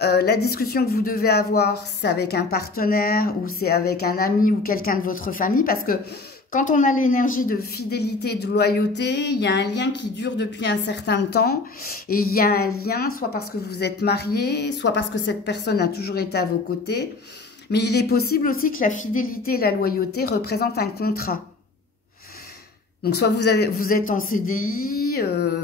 la discussion que vous devez avoir, c'est avec un partenaire ou c'est avec un ami ou quelqu'un de votre famille parce que quand on a l'énergie de fidélité, de loyauté, il y a un lien qui dure depuis un certain temps. Et il y a un lien, soit parce que vous êtes marié, soit parce que cette personne a toujours été à vos côtés. Mais il est possible aussi que la fidélité et la loyauté représentent un contrat. Donc, soit vous êtes en CDI,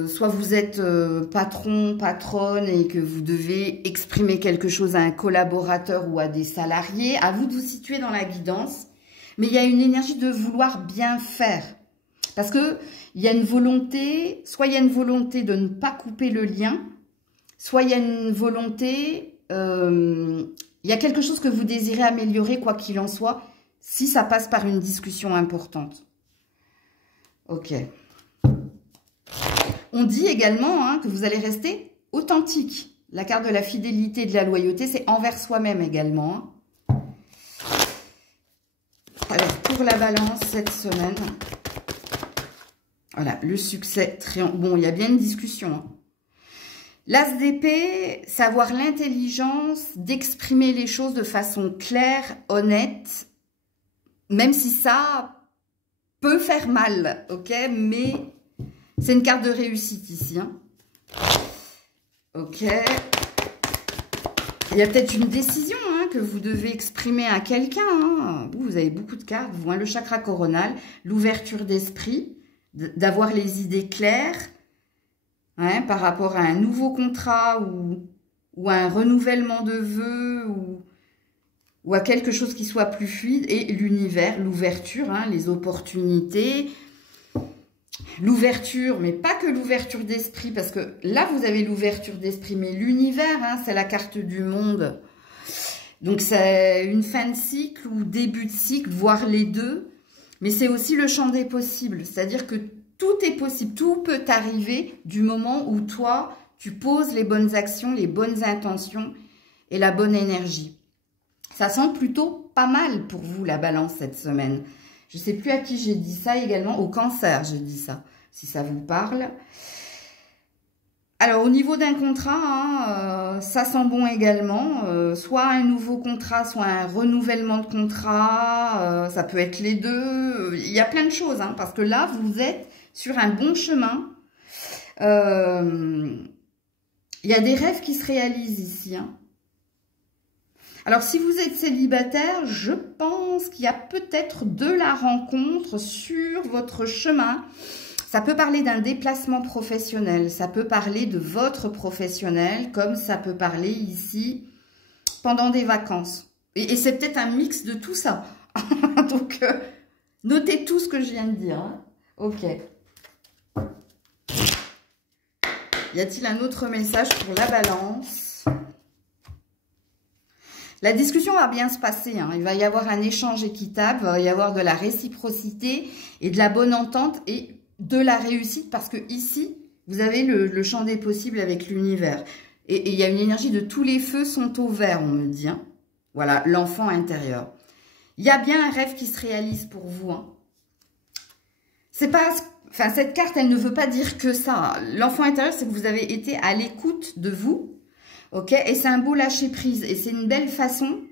soit vous êtes patron, patronne et que vous devez exprimer quelque chose à un collaborateur ou à des salariés. À vous de vous situer dans la guidance. Mais il y a une énergie de vouloir bien faire. Parce que il y a une volonté, soit il y a une volonté de ne pas couper le lien, soit il y a une volonté, il y a quelque chose que vous désirez améliorer, quoi qu'il en soit, si ça passe par une discussion importante. Ok. On dit également hein, que vous allez rester authentique. La carte de la fidélité et de la loyauté, c'est envers soi-même également. Hein. Alors, pour la balance, cette semaine, voilà, le succès, bon, il y a bien une discussion. Hein. L'as d'épée, c'est avoir l'intelligence d'exprimer les choses de façon claire, honnête, même si ça peut faire mal, ok? Mais c'est une carte de réussite ici. Hein. Ok. Il y a peut-être une décision que vous devez exprimer à quelqu'un. Hein. Vous avez beaucoup de cartes. Vous, hein, le chakra coronal, l'ouverture d'esprit, d'avoir les idées claires, hein, par rapport à un nouveau contrat ou à un renouvellement de vœux ou à quelque chose qui soit plus fluide. Et l'univers, l'ouverture, hein, les opportunités, l'ouverture, mais pas que l'ouverture d'esprit, parce que là, vous avez l'ouverture d'esprit, mais l'univers, hein, c'est la carte du monde. Donc, c'est une fin de cycle ou début de cycle, voire les deux. Mais c'est aussi le champ des possibles. C'est-à-dire que tout est possible, tout peut arriver du moment où toi, tu poses les bonnes actions, les bonnes intentions et la bonne énergie. Ça sent plutôt pas mal pour vous, la balance, cette semaine. Je ne sais plus à qui j'ai dit ça également. Au Cancer, j'ai dit ça, si ça vous parle. Alors, au niveau d'un contrat, hein, ça sent bon également. Soit un nouveau contrat, soit un renouvellement de contrat. Ça peut être les deux. Il y a plein de choses, hein, parce que là, vous êtes sur un bon chemin. Il y a des rêves qui se réalisent ici, hein. Alors, si vous êtes célibataire, je pense qu'il y a peut-être de la rencontre sur votre chemin. Ça peut parler d'un déplacement professionnel, ça peut parler de votre professionnel, comme ça peut parler ici pendant des vacances. Et c'est peut-être un mix de tout ça. Donc, notez tout ce que je viens de dire, hein. Ok. Y a-t-il un autre message pour la balance ? La discussion va bien se passer, hein. Il va y avoir un échange équitable, il va y avoir de la réciprocité et de la bonne entente et de la réussite, parce que ici, vous avez le champ des possibles avec l'univers. Et il y a une énergie de tous les feux sont au vert, on me dit, hein. Voilà, l'enfant intérieur. Il y a bien un rêve qui se réalise pour vous, hein. C'est pas... Enfin, cette carte, elle ne veut pas dire que ça. L'enfant intérieur, c'est que vous avez été à l'écoute de vous. Ok, et c'est un beau lâcher prise et c'est une belle façon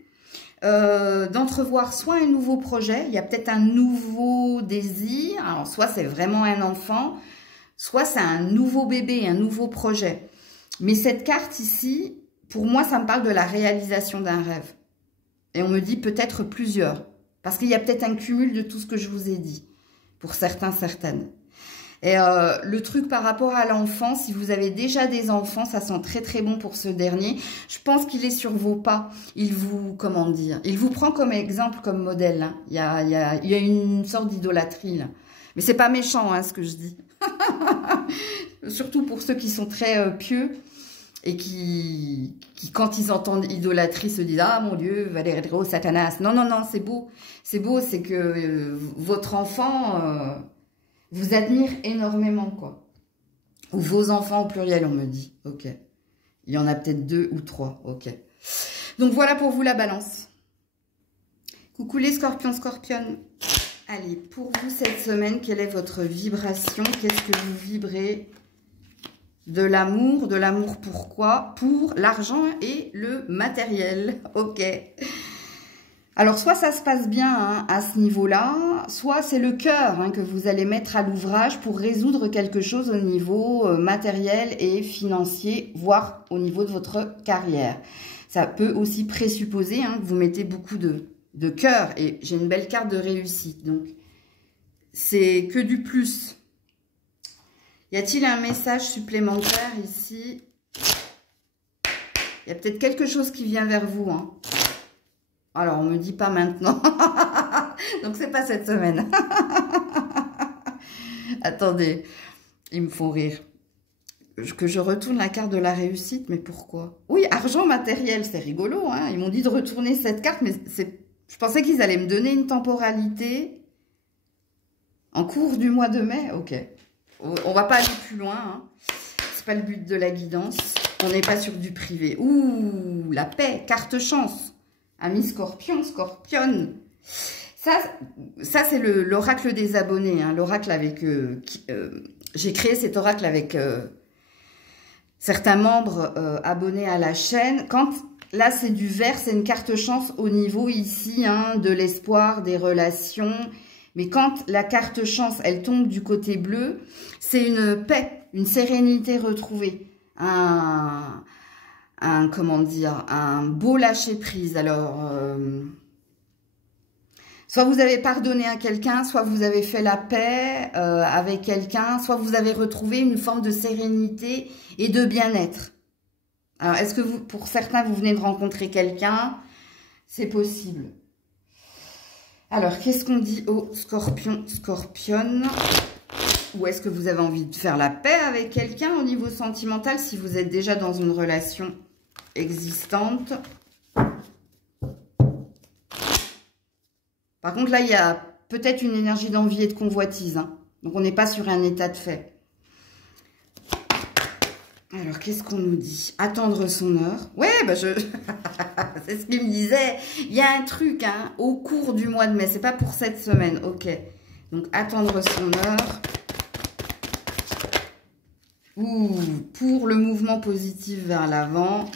d'entrevoir soit un nouveau projet, il y a peut-être un nouveau désir, alors soit c'est vraiment un enfant, soit c'est un nouveau bébé, un nouveau projet. Mais cette carte ici, pour moi, ça me parle de la réalisation d'un rêve. Et on me dit peut-être plusieurs, parce qu'il y a peut-être un cumul de tout ce que je vous ai dit, pour certains, certaines. Et le truc par rapport à l'enfant, si vous avez déjà des enfants, ça sent très très bon pour ce dernier. Je pense qu'il est sur vos pas. Il vous, comment dire, il vous prend comme exemple, comme modèle, hein. Il y a une sorte d'idolâtrie là. Mais c'est pas méchant, hein, ce que je dis. Surtout pour ceux qui sont très pieux et qui, quand ils entendent idolâtrie, se disent « Ah mon Dieu, Valérie Satanas ». Non, non, non, c'est beau. C'est beau, c'est que votre enfant... vous admire énormément, quoi. Ou vos enfants au pluriel, on me dit. Ok. Il y en a peut-être 2 ou 3. Ok. Donc, voilà pour vous la balance. Coucou les scorpions, scorpionnes. Allez, pour vous cette semaine, quelle est votre vibration? Qu'est-ce que vous vibrez? De l'amour pourquoi? Pour l'argent et le matériel. Ok. Alors, soit ça se passe bien, hein, à ce niveau-là, soit c'est le cœur, hein, que vous allez mettre à l'ouvrage pour résoudre quelque chose au niveau matériel et financier, voire au niveau de votre carrière. Ça peut aussi présupposer, hein, que vous mettez beaucoup de cœur, et j'ai une belle carte de réussite. Donc, c'est que du plus. Y a-t-il un message supplémentaire ici? Il y a peut-être quelque chose qui vient vers vous, hein. Alors, on me dit pas maintenant. Donc, c'est pas cette semaine. Attendez, ils me font rire. Que je retourne la carte de la réussite, mais pourquoi? Oui, argent matériel, c'est rigolo, hein. Ils m'ont dit de retourner cette carte, mais je pensais qu'ils allaient me donner une temporalité en cours du mois de mai. Ok. On va pas aller plus loin, hein. C'est pas le but de la guidance. On n'est pas sur du privé. Ouh, la paix, carte chance. Amis scorpion, scorpionne. Ça c'est l'oracle des abonnés, hein, l'oracle avec... j'ai créé cet oracle avec certains membres abonnés à la chaîne. Là, c'est du vert, c'est une carte chance au niveau ici, hein, de l'espoir, des relations. Mais quand la carte chance, elle tombe du côté bleu, c'est une paix, une sérénité retrouvée. Comment dire, un beau lâcher prise. Alors, Soit vous avez pardonné à quelqu'un, soit vous avez fait la paix avec quelqu'un, soit vous avez retrouvé une forme de sérénité et de bien-être. Alors, est-ce que pour certains, vous venez de rencontrer quelqu'un? C'est possible. Alors, qu'est-ce qu'on dit aux scorpions, scorpionnes? Ou est-ce que vous avez envie de faire la paix avec quelqu'un au niveau sentimental si vous êtes déjà dans une relation existante? Par contre, là, il y a peut-être une énergie d'envie et de convoitise. Hein. Donc, on n'est pas sur un état de fait. Alors, qu'est-ce qu'on nous dit? Attendre son heure. Ouais, bah c'est ce qu'il me disait. Il y a un truc, hein, au cours du mois de mai. C'est pas pour cette semaine. Ok. Donc, attendre son heure. Ouh, pour le mouvement positif vers l'avant,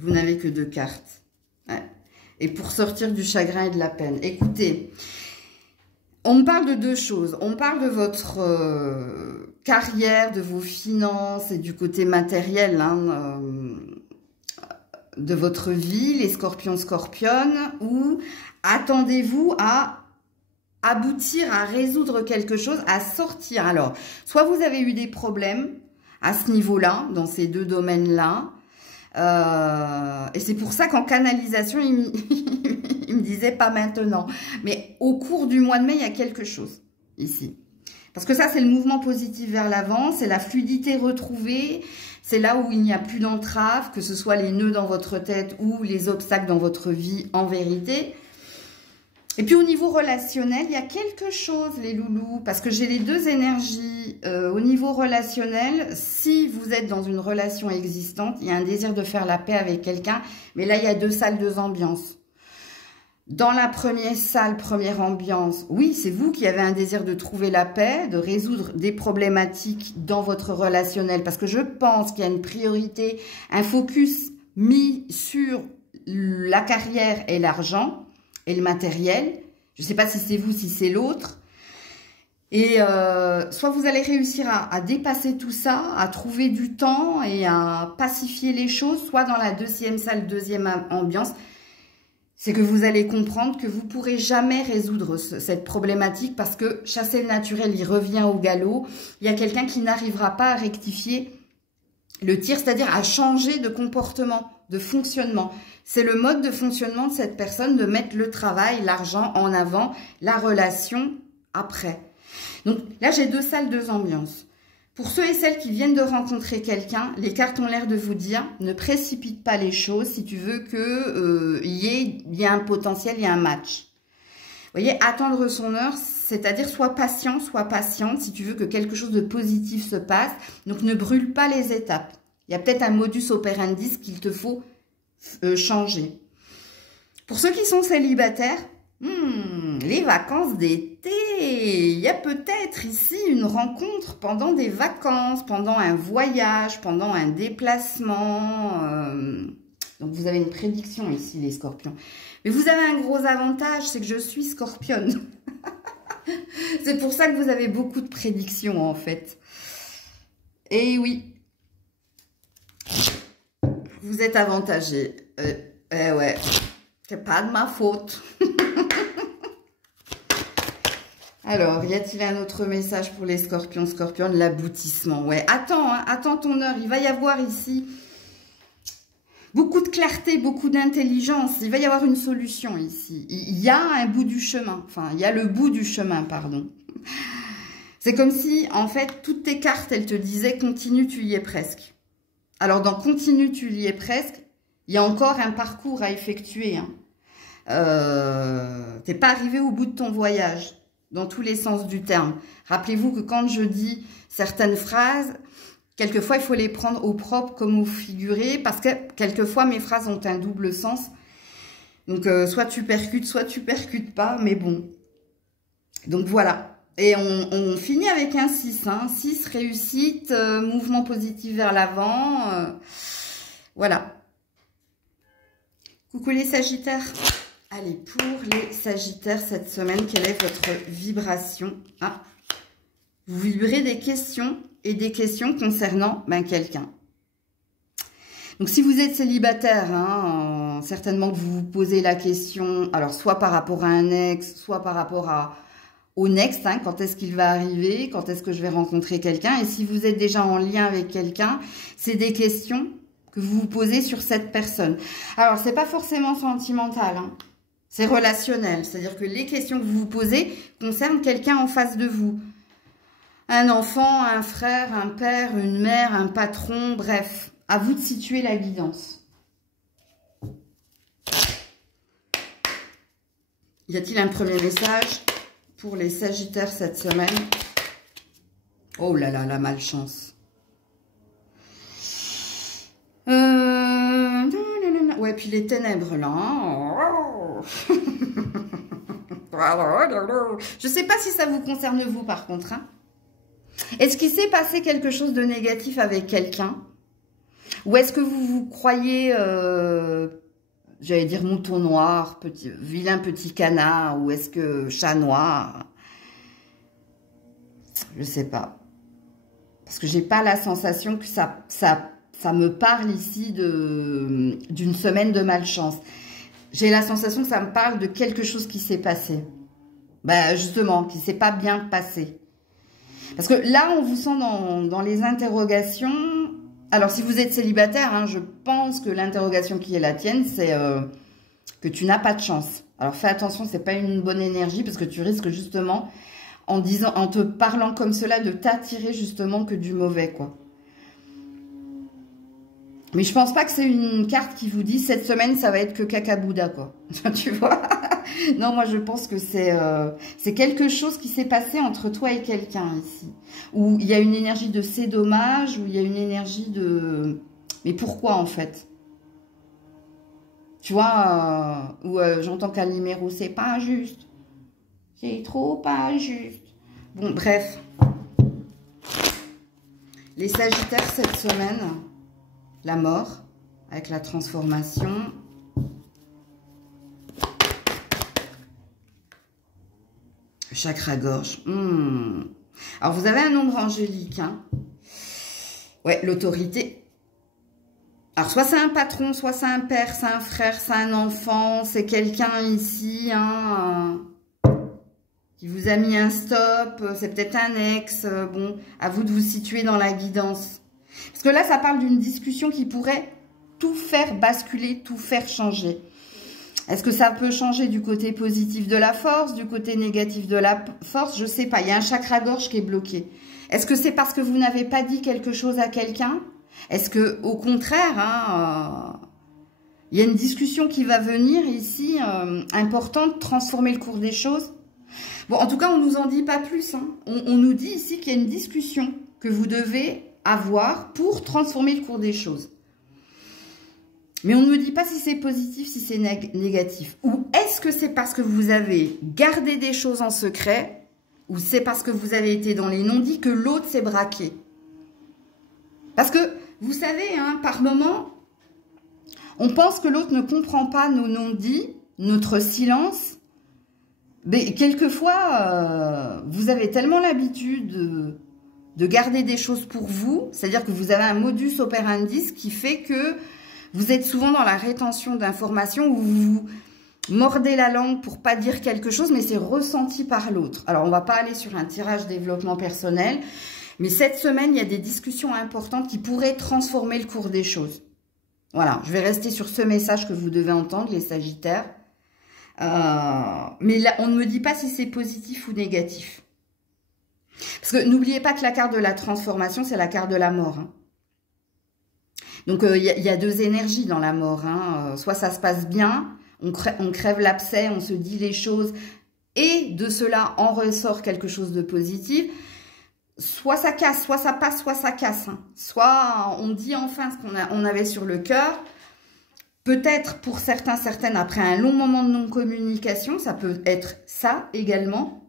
vous n'avez que 2 cartes. Ouais. Et pour sortir du chagrin et de la peine. Écoutez, on me parle de 2 choses. On parle de votre carrière, de vos finances et du côté matériel hein, de votre vie, les scorpions, scorpionnes, où attendez-vous à aboutir, à résoudre quelque chose, à sortir. Alors, soit vous avez eu des problèmes à ce niveau-là, dans ces 2 domaines-là, et c'est pour ça qu'en canalisation, il me disait pas maintenant. Mais au cours du mois de mai, il y a quelque chose ici. Parce que ça, c'est le mouvement positif vers l'avant, c'est la fluidité retrouvée, c'est là où il n'y a plus d'entrave, que ce soit les nœuds dans votre tête ou les obstacles dans votre vie en vérité. Et puis au niveau relationnel, il y a quelque chose, les loulous, parce que j'ai les 2 énergies. Au niveau relationnel, si vous êtes dans une relation existante, il y a un désir de faire la paix avec quelqu'un, mais là, il y a 2 salles, 2 ambiances. Dans la première salle, première ambiance, oui, c'est vous qui avez un désir de trouver la paix, de résoudre des problématiques dans votre relationnel, parce que je pense qu'il y a une priorité, un focus mis sur la carrière et l'argent, et le matériel. Je ne sais pas si c'est vous, si c'est l'autre. Et soit vous allez réussir à dépasser tout ça, à trouver du temps et à pacifier les choses, soit dans la 2e salle, 2e ambiance, c'est que vous allez comprendre que vous ne pourrez jamais résoudre cette problématique parce que chasser le naturel, il revient au galop. Il y a quelqu'un qui n'arrivera pas à rectifier le tir, c'est-à-dire à changer de comportement, de fonctionnement. C'est le mode de fonctionnement de cette personne de mettre le travail, l'argent en avant, la relation après. Donc là, j'ai 2 salles, 2 ambiances. Pour ceux et celles qui viennent de rencontrer quelqu'un, les cartes ont l'air de vous dire, ne précipite pas les choses si tu veux qu'il y ait un potentiel, il y a un match. Vous voyez, attendre son heure, c'est-à-dire sois patient, sois patiente si tu veux que quelque chose de positif se passe. Donc ne brûle pas les étapes. Il y a peut-être un modus operandi qu'il te faut changer. Pour ceux qui sont célibataires, les vacances d'été, il y a peut-être ici une rencontre pendant des vacances, pendant un voyage, pendant un déplacement. Donc vous avez une prédiction ici les scorpions. Mais vous avez un gros avantage, c'est que je suis scorpionne. C'est pour ça que vous avez beaucoup de prédictions en fait. Et oui. Vous êtes avantagé. Ouais, c'est pas de ma faute. Alors, y a-t-il un autre message pour les scorpions, scorpionnes? L'aboutissement. Ouais, attends, hein, attends ton heure. Il va y avoir ici beaucoup de clarté, beaucoup d'intelligence. Il va y avoir une solution ici. Il y a un bout du chemin. Enfin, il y a le bout du chemin, pardon. C'est comme si, en fait, toutes tes cartes, elles te disaient « continue, tu y es presque ». Alors, dans « continue, tu y es presque », il y a encore un parcours à effectuer. Hein. T'es pas arrivé au bout de ton voyage, dans tous les sens du terme. Rappelez-vous que quand je dis certaines phrases, quelquefois, il faut les prendre au propre comme au figuré, parce que quelquefois, mes phrases ont un double sens. Donc, soit tu percutes pas, mais bon. Donc, voilà. Et on finit avec un 6. Hein. 6, réussite, mouvement positif vers l'avant. Voilà. Coucou les Sagittaires. Allez, pour les Sagittaires, cette semaine, quelle est votre vibration? Ah, vous vibrez des questions et des questions concernant quelqu'un. Donc, si vous êtes célibataire, hein, certainement que vous vous posez la question, alors soit par rapport à un ex, soit par rapport au next, hein, quand est-ce qu'il va arriver, quand est-ce que je vais rencontrer quelqu'un. Et si vous êtes déjà en lien avec quelqu'un, c'est des questions que vous vous posez sur cette personne. Alors, c'est pas forcément sentimental, hein. C'est relationnel. C'est-à-dire que les questions que vous vous posez concernent quelqu'un en face de vous. Un enfant, un frère, un père, une mère, un patron, bref. À vous de situer la guidance. Y a-t-il un premier message pour les Sagittaires cette semaine? Oh là là, la malchance. Ouais, puis les ténèbres, là. Hein. Je sais pas si ça vous concerne, vous, par contre. Hein. Est-ce qu'il s'est passé quelque chose de négatif avec quelqu'un? Ou est-ce que vous vous croyez, j'allais dire mouton noir, vilain petit canard, ou est-ce que chat noir? Je sais pas. Parce que j'ai pas la sensation que ça me parle ici d'une semaine de malchance. J'ai la sensation que ça me parle de quelque chose qui s'est passé. Ben justement, qui s'est pas bien passé. Parce que là, on vous sent dans les interrogations. Alors, si vous êtes célibataire, hein, je pense que l'interrogation qui est la tienne, c'est que tu n'as pas de chance. Alors, fais attention, c'est pas une bonne énergie parce que tu risques justement, en te parlant comme cela, de t'attirer justement que du mauvais, quoi. Mais je pense pas que c'est une carte qui vous dit cette semaine, ça va être que cacabouda, quoi. Tu vois? Non, moi, je pense que c'est quelque chose qui s'est passé entre toi et quelqu'un ici. Où il y a une énergie de c'est dommage, où il y a une énergie de... Mais pourquoi, en fait? Tu vois, où j'entends Calimero, c'est pas juste. C'est trop pas juste. Bon, bref. Les Sagittaires, cette semaine, la mort, avec la transformation... Chakra-gorge. Alors, vous avez un nombre angélique. Hein. Ouais, l'autorité. Alors, soit c'est un patron, soit c'est un père, c'est un frère, c'est un enfant. C'est quelqu'un ici hein, qui vous a mis un stop. C'est peut-être un ex. Bon, à vous de vous situer dans la guidance. Parce que là, ça parle d'une discussion qui pourrait tout faire basculer, tout faire changer. Est-ce que ça peut changer du côté positif de la force, du côté négatif de la force? Je sais pas. Il y a un chakra-gorge qui est bloqué. Est-ce que c'est parce que vous n'avez pas dit quelque chose à quelqu'un? Est-ce que, au contraire, hein, il y a une discussion qui va venir ici, importante, transformer le cours des choses? Bon, en tout cas, on nous en dit pas plus. Hein. On nous dit ici qu'il y a une discussion que vous devez avoir pour transformer le cours des choses. Mais on ne me dit pas si c'est positif, si c'est négatif. Ou est-ce que c'est parce que vous avez gardé des choses en secret, ou c'est parce que vous avez été dans les non-dits que l'autre s'est braqué? Parce que, vous savez, hein, par moment, on pense que l'autre ne comprend pas nos non-dits, notre silence. Mais quelquefois, vous avez tellement l'habitude de garder des choses pour vous, c'est-à-dire que vous avez un modus operandi qui fait que vous êtes souvent dans la rétention d'informations où vous mordez la langue pour pas dire quelque chose, mais c'est ressenti par l'autre. Alors, on va pas aller sur un tirage développement personnel, mais cette semaine, il y a des discussions importantes qui pourraient transformer le cours des choses. Voilà, je vais rester sur ce message que vous devez entendre, les Sagittaires. Mais là, on ne me dit pas si c'est positif ou négatif. Parce que n'oubliez pas que la carte de la transformation, c'est la carte de la mort, hein. Donc, il y a deux énergies dans la mort. Hein. Soit ça se passe bien, on crève l'abcès, on se dit les choses, et de cela en ressort quelque chose de positif. Soit ça casse, soit ça passe, soit ça casse. Hein. Soit on dit enfin ce qu'on avait sur le cœur. Peut-être pour certains, certaines, après un long moment de non-communication, ça peut être ça également.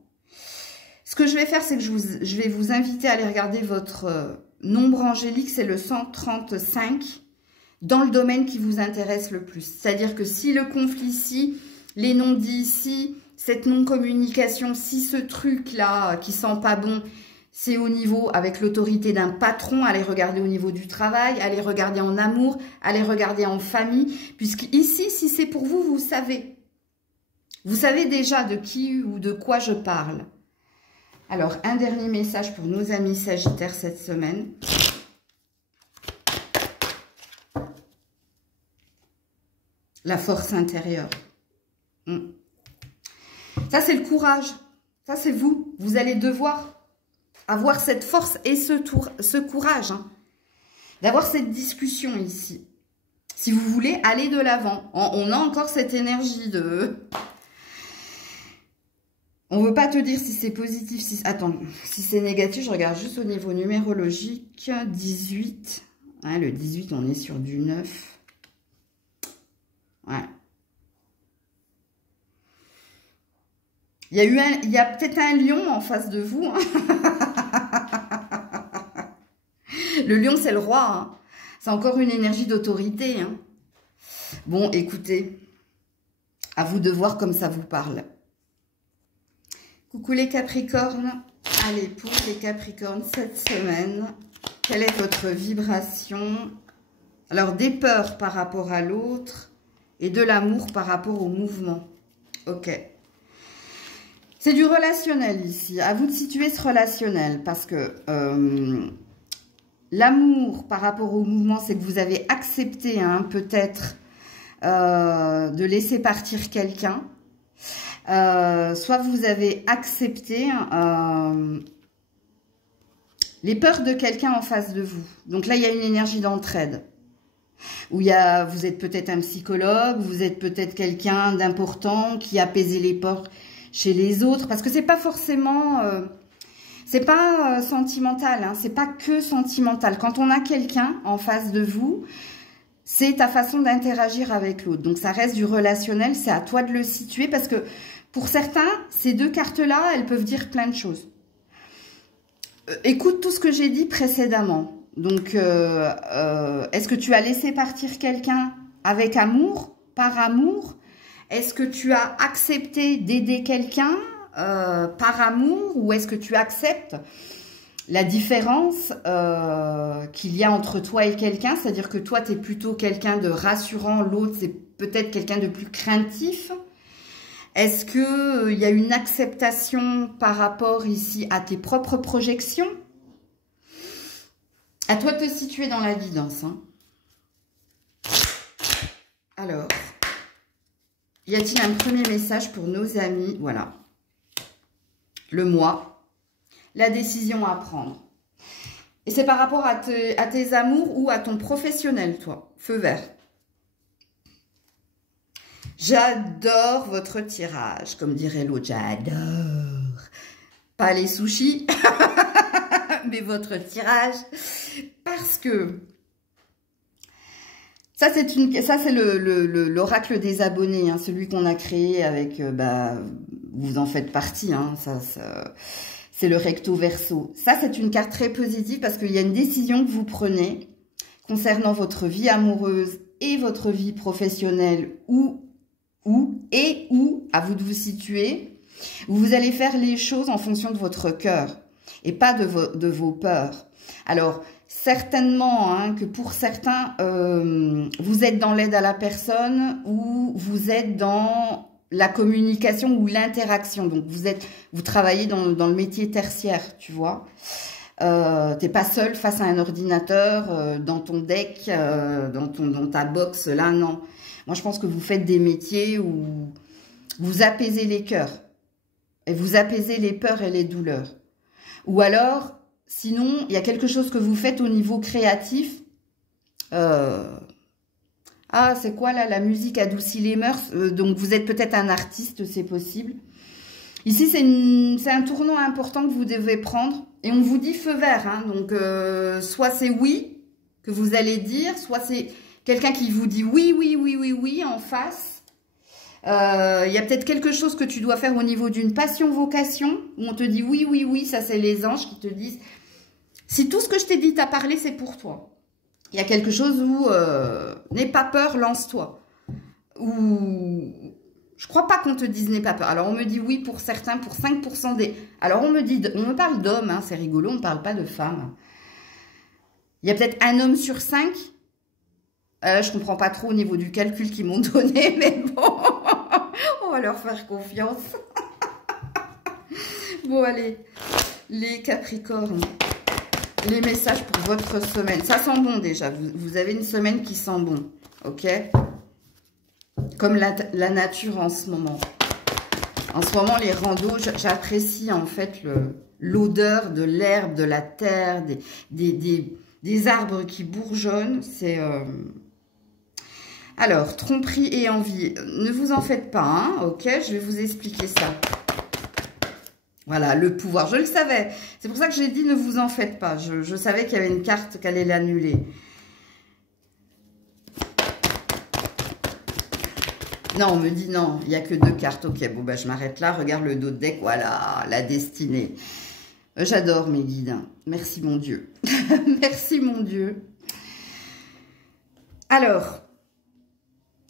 Ce que je vais faire, c'est que je vais vous inviter à aller regarder votre... nombre angélique, c'est le 135 dans le domaine qui vous intéresse le plus. C'est-à-dire que si le conflit ici, les non-dits ici, cette non-communication, si ce truc-là qui sent pas bon, c'est au niveau, avec l'autorité d'un patron, allez regarder au niveau du travail, allez regarder en amour, allez regarder en famille, puisque ici, si c'est pour vous, vous savez. Vous savez déjà de qui ou de quoi je parle. Alors, un dernier message pour nos amis Sagittaires cette semaine. La force intérieure. Ça, c'est le courage. Ça, c'est vous. Vous allez devoir avoir cette force et ce courage. Hein, d'avoir cette discussion ici. Si vous voulez aller de l'avant. On a encore cette énergie de... On ne veut pas te dire si c'est positif, si... Attends, si c'est négatif, je regarde juste au niveau numérologique. 18. Ouais, le 18, on est sur du 9. Ouais. Il y a peut-être un lion en face de vous. Hein. Le lion, c'est le roi. Hein. C'est encore une énergie d'autorité. Hein. Bon, écoutez, à vous de voir comme ça vous parle. Coucou les Capricornes. Allez, pour les Capricornes, cette semaine, quelle est votre vibration? Alors, des peurs par rapport à l'autre et de l'amour par rapport au mouvement. Ok. C'est du relationnel ici. À vous de situer ce relationnel parce que l'amour par rapport au mouvement, c'est que vous avez accepté hein, peut-être de laisser partir quelqu'un. Soit vous avez accepté les peurs de quelqu'un en face de vous. Donc là, il y a une énergie d'entraide. Où vous êtes peut-être un psychologue, vous êtes peut-être quelqu'un d'important qui apaise les peurs chez les autres. Parce que c'est pas forcément... c'est pas sentimental, hein, c'est pas que sentimental. Quand on a quelqu'un en face de vous, c'est ta façon d'interagir avec l'autre. Donc ça reste du relationnel, c'est à toi de le situer parce que pour certains, ces deux cartes-là, elles peuvent dire plein de choses. Écoute tout ce que j'ai dit précédemment. Donc, est-ce que tu as laissé partir quelqu'un avec amour, par amour? Est-ce que tu as accepté d'aider quelqu'un par amour? Ou est-ce que tu acceptes la différence qu'il y a entre toi et quelqu'un? C'est-à-dire que toi, tu es plutôt quelqu'un de rassurant, l'autre, c'est peut-être quelqu'un de plus craintif. Est-ce qu'il y a une acceptation par rapport ici à tes propres projections? À toi de te situer dans la guidance. Hein. Alors, y a-t-il un premier message pour nos amis? Voilà. Le moi. La décision à prendre. Et c'est par rapport à tes amours ou à ton professionnel, toi. Feu vert. J'adore votre tirage, comme dirait l'autre, j'adore. Pas les sushis, mais votre tirage. Parce que ça, c'est l'oracle des abonnés, hein, celui qu'on a créé avec, vous en faites partie, hein, c'est le recto verso. Ça, c'est une carte très positive parce qu'il y a une décision que vous prenez concernant votre vie amoureuse et votre vie professionnelle ou, à vous de vous situer, où vous allez faire les choses en fonction de votre cœur et pas de vos peurs. Alors, certainement hein, que pour certains, vous êtes dans l'aide à la personne ou vous êtes dans la communication ou l'interaction. Donc, vous travaillez dans le métier tertiaire, tu vois. T'es pas seul face à un ordinateur, dans ton deck, dans ta box, là, non. Moi, je pense que vous faites des métiers où vous apaisez les cœurs et vous apaisez les peurs et les douleurs. Ou alors, sinon, il y a quelque chose que vous faites au niveau créatif. Ah, c'est quoi là? La musique adoucit les mœurs. Donc, vous êtes peut-être un artiste, c'est possible. Ici, c'est un tournant important que vous devez prendre. Et on vous dit feu vert. Hein, donc, soit c'est oui que vous allez dire, soit c'est quelqu'un qui vous dit oui en face. Il y a peut-être quelque chose que tu dois faire au niveau d'une passion-vocation, où on te dit oui, ça c'est les anges qui te disent, si tout ce que je t'ai dit t'a parlé, c'est pour toi. Il y a quelque chose où, n'aie pas peur, lance-toi. Ou, Je crois pas qu'on te dise n'aie pas peur. Alors, on me dit oui pour certains, pour 5% des... Alors, on me parle d'hommes, hein, c'est rigolo, on ne parle pas de femmes. Il y a peut-être un homme sur 5. Je comprends pas trop au niveau du calcul qu'ils m'ont donné, mais bon, on va leur faire confiance. Bon, allez, les Capricornes, les messages pour votre semaine. Ça sent bon déjà, vous avez une semaine qui sent bon, ok? Comme la nature en ce moment. En ce moment, les randos, j'apprécie en fait l'odeur de l'herbe, de la terre, des arbres qui bourgeonnent. C'est... Alors, tromperie et envie, ne vous en faites pas, hein, ok? Je vais vous expliquer ça. Voilà, le pouvoir, je le savais. C'est pour ça que j'ai dit ne vous en faites pas. Je savais qu'il y avait une carte qu'elle allait l'annuler. Non, on me dit non, il n'y a que 2 cartes. Ok, bon, bah, je m'arrête là. Regarde le dos de deck, voilà, la destinée. J'adore mes guides. Merci, mon Dieu. Merci, mon Dieu. Alors...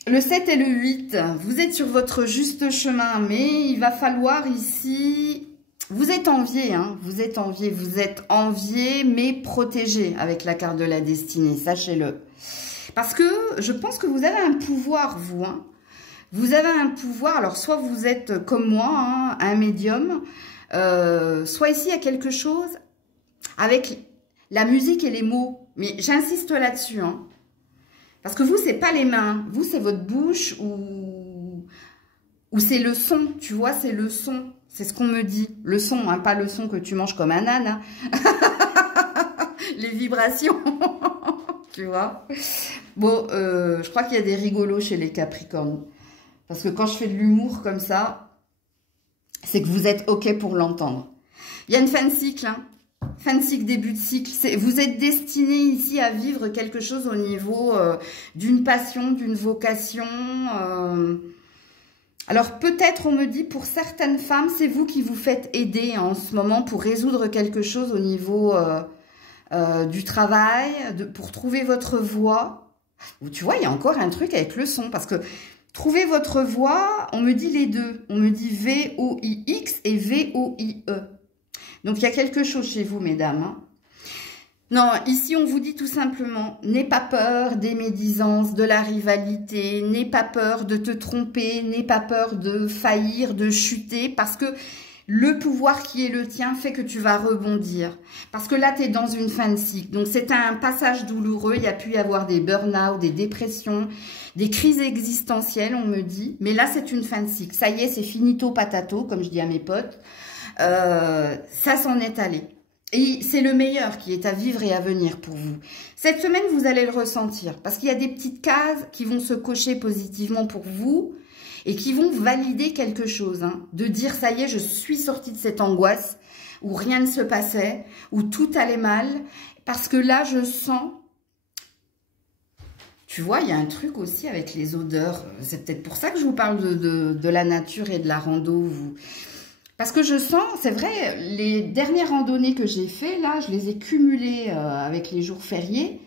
Le 7 et le 8, vous êtes sur votre juste chemin, mais il va falloir ici... Vous êtes envié, hein, vous êtes envié, mais protégé avec la carte de la destinée, sachez-le. Parce que je pense que vous avez un pouvoir, vous. Hein. Vous avez un pouvoir, alors soit vous êtes comme moi, hein, un médium, soit ici il y a quelque chose avec la musique et les mots. Mais j'insiste là-dessus, hein. Parce que vous, c'est pas les mains. Vous, c'est votre bouche ou c'est le son. Tu vois, c'est le son. C'est ce qu'on me dit. Le son, hein, pas le son que tu manges comme un âne. Hein. Les vibrations. Tu vois. Bon, je crois qu'il y a des rigolos chez les Capricornes. Parce que quand je fais de l'humour comme ça, c'est que vous êtes OK pour l'entendre. Il y a une fin de cycle, hein. Fin de cycle, début de cycle. Vous êtes destiné ici à vivre quelque chose au niveau d'une passion, d'une vocation. Alors peut-être, on me dit, pour certaines femmes, c'est vous qui vous faites aider en ce moment pour résoudre quelque chose au niveau du travail, pour trouver votre voie. Tu vois, il y a encore un truc avec le son, parce que trouver votre voie, on me dit les deux. On me dit V-O-I-X et V-O-I-E. Donc, il y a quelque chose chez vous, mesdames. Hein. Non, ici, on vous dit tout simplement, n'aie pas peur des médisances, de la rivalité, n'aie pas peur de te tromper, n'aie pas peur de faillir, de chuter, parce que le pouvoir qui est le tien fait que tu vas rebondir. Parce que là, tu es dans une fin de cycle. Donc, c'est un passage douloureux. Il y a pu y avoir des burn-out, des dépressions, des crises existentielles, on me dit. Mais là, c'est une fin de cycle. Ça y est, c'est finito patato, comme je dis à mes potes. Ça s'en est allé. Et c'est le meilleur qui est à vivre et à venir pour vous. Cette semaine, vous allez le ressentir. Parce qu'il y a des petites cases qui vont se cocher positivement pour vous et qui vont valider quelque chose. Hein. De dire, ça y est, je suis sortie de cette angoisse où rien ne se passait, où tout allait mal. Parce que là, je sens... Tu vois, il y a un truc aussi avec les odeurs. C'est peut-être pour ça que je vous parle de la nature et de la rando. Parce que je sens, c'est vrai, les dernières randonnées que j'ai fait, là, je les ai cumulées avec les jours fériés.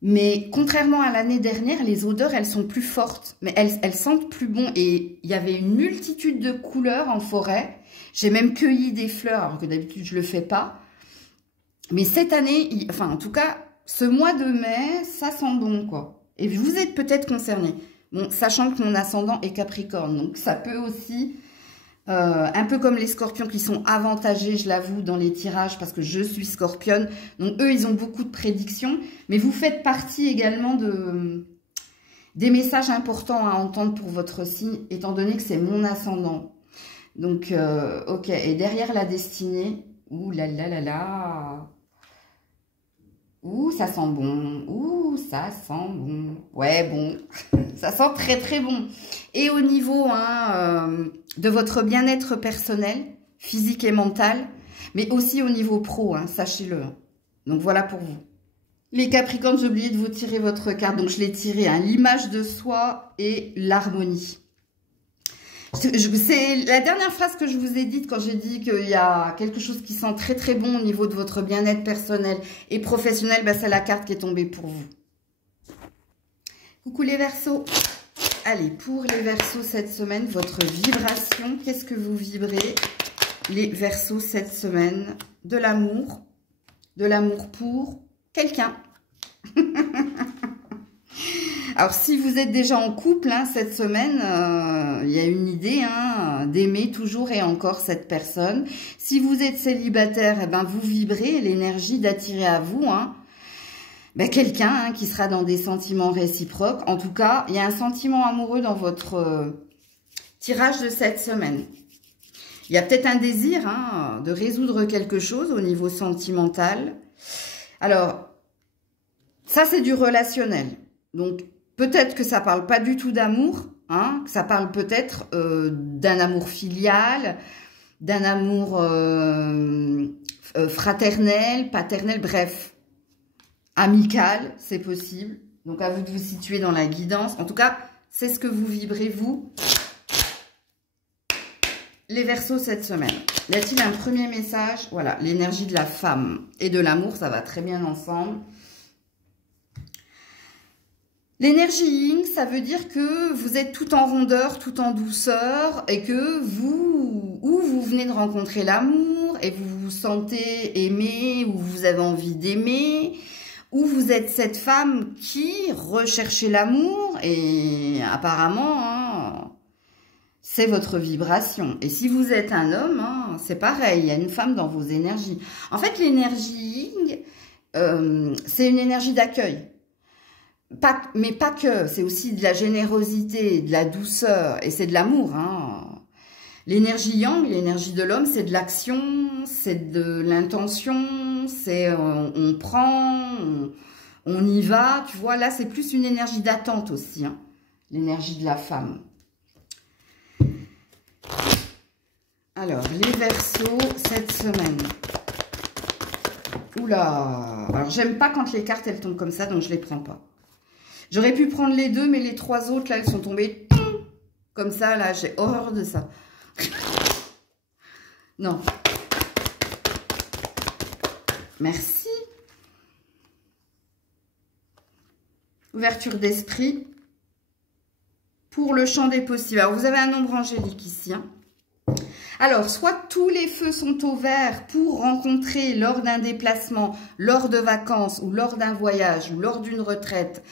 Mais contrairement à l'année dernière, les odeurs, elles sont plus fortes. Mais elles sentent plus bon. Et il y avait une multitude de couleurs en forêt. J'ai même cueilli des fleurs, alors que d'habitude, je ne le fais pas. Mais cette année, enfin, en tout cas, ce mois de mai, ça sent bon, quoi. Et vous êtes peut-être concernés. Bon, sachant que mon ascendant est Capricorne. Donc, ça peut aussi... un peu comme les scorpions qui sont avantagés, je l'avoue, dans les tirages parce que je suis scorpionne. Donc, eux, ils ont beaucoup de prédictions. Mais vous faites partie également des messages importants à entendre pour votre signe, étant donné que c'est mon ascendant. Donc, ok. Et derrière la destinée, ouh là là là là. Ouh, ça sent bon. Ouh, ça sent bon. Ouais, bon. Ça sent très, très bon. Et au niveau de votre bien-être personnel, physique et mental, mais aussi au niveau pro, hein, sachez-le. Donc, voilà pour vous. Les Capricornes, j'ai oublié de vous tirer votre carte. Donc, je l'ai tiré. Hein, l'image de soi et l'harmonie. C'est la dernière phrase que je vous ai dite quand j'ai dit qu'il y a quelque chose qui sent très très bon au niveau de votre bien-être personnel et professionnel. Ben, c'est la carte qui est tombée pour vous. Coucou les Verseaux. Allez, pour les Verseaux cette semaine, votre vibration, qu'est-ce que vous vibrez, les Verseaux cette semaine? De l'amour pour quelqu'un. Alors, si vous êtes déjà en couple, hein, cette semaine, il y a une idée, hein, d'aimer toujours et encore cette personne. Si vous êtes célibataire, eh ben, vous vibrez l'énergie d'attirer à vous, hein, ben, quelqu'un, hein, qui sera dans des sentiments réciproques. En tout cas, il y a un sentiment amoureux dans votre tirage de cette semaine. Il y a peut-être un désir, hein, de résoudre quelque chose au niveau sentimental. Alors, ça, c'est du relationnel. Donc, peut-être que ça parle pas du tout d'amour, hein, que ça parle peut-être d'un amour filial, d'un amour fraternel, paternel, bref, amical, c'est possible. Donc, à vous de vous situer dans la guidance. En tout cas, c'est ce que vous vibrez, vous, les Verseaux, cette semaine. Y a-t-il un premier message? Voilà, l'énergie de la femme et de l'amour, ça va très bien ensemble. L'énergie yin, ça veut dire que vous êtes tout en rondeur, tout en douceur, et que vous venez de rencontrer l'amour, et vous vous sentez aimé, ou vous avez envie d'aimer, ou vous êtes cette femme qui recherchez l'amour, et apparemment, hein, c'est votre vibration. Et si vous êtes un homme, hein, c'est pareil, il y a une femme dans vos énergies. En fait, l'énergie yin, c'est une énergie d'accueil. Mais pas que, c'est aussi de la générosité, de la douceur, et c'est de l'amour. Hein. L'énergie yang, l'énergie de l'homme, c'est de l'action, c'est de l'intention, c'est on prend, on y va, tu vois. Là, c'est plus une énergie d'attente aussi, hein, l'énergie de la femme. Alors, les Verseaux, cette semaine. Oula, alors j'aime pas quand les cartes, elles tombent comme ça, donc je les prends pas. J'aurais pu prendre les deux, mais les trois autres, là, elles sont tombées comme ça, là. J'ai horreur de ça. Non. Merci. Ouverture d'esprit. Pour le champ des possibles. Alors, vous avez un nombre angélique ici. Hein. Alors, soit tous les feux sont au vert pour rencontrer lors d'un déplacement, lors de vacances, ou lors d'un voyage, ou lors d'une retraite,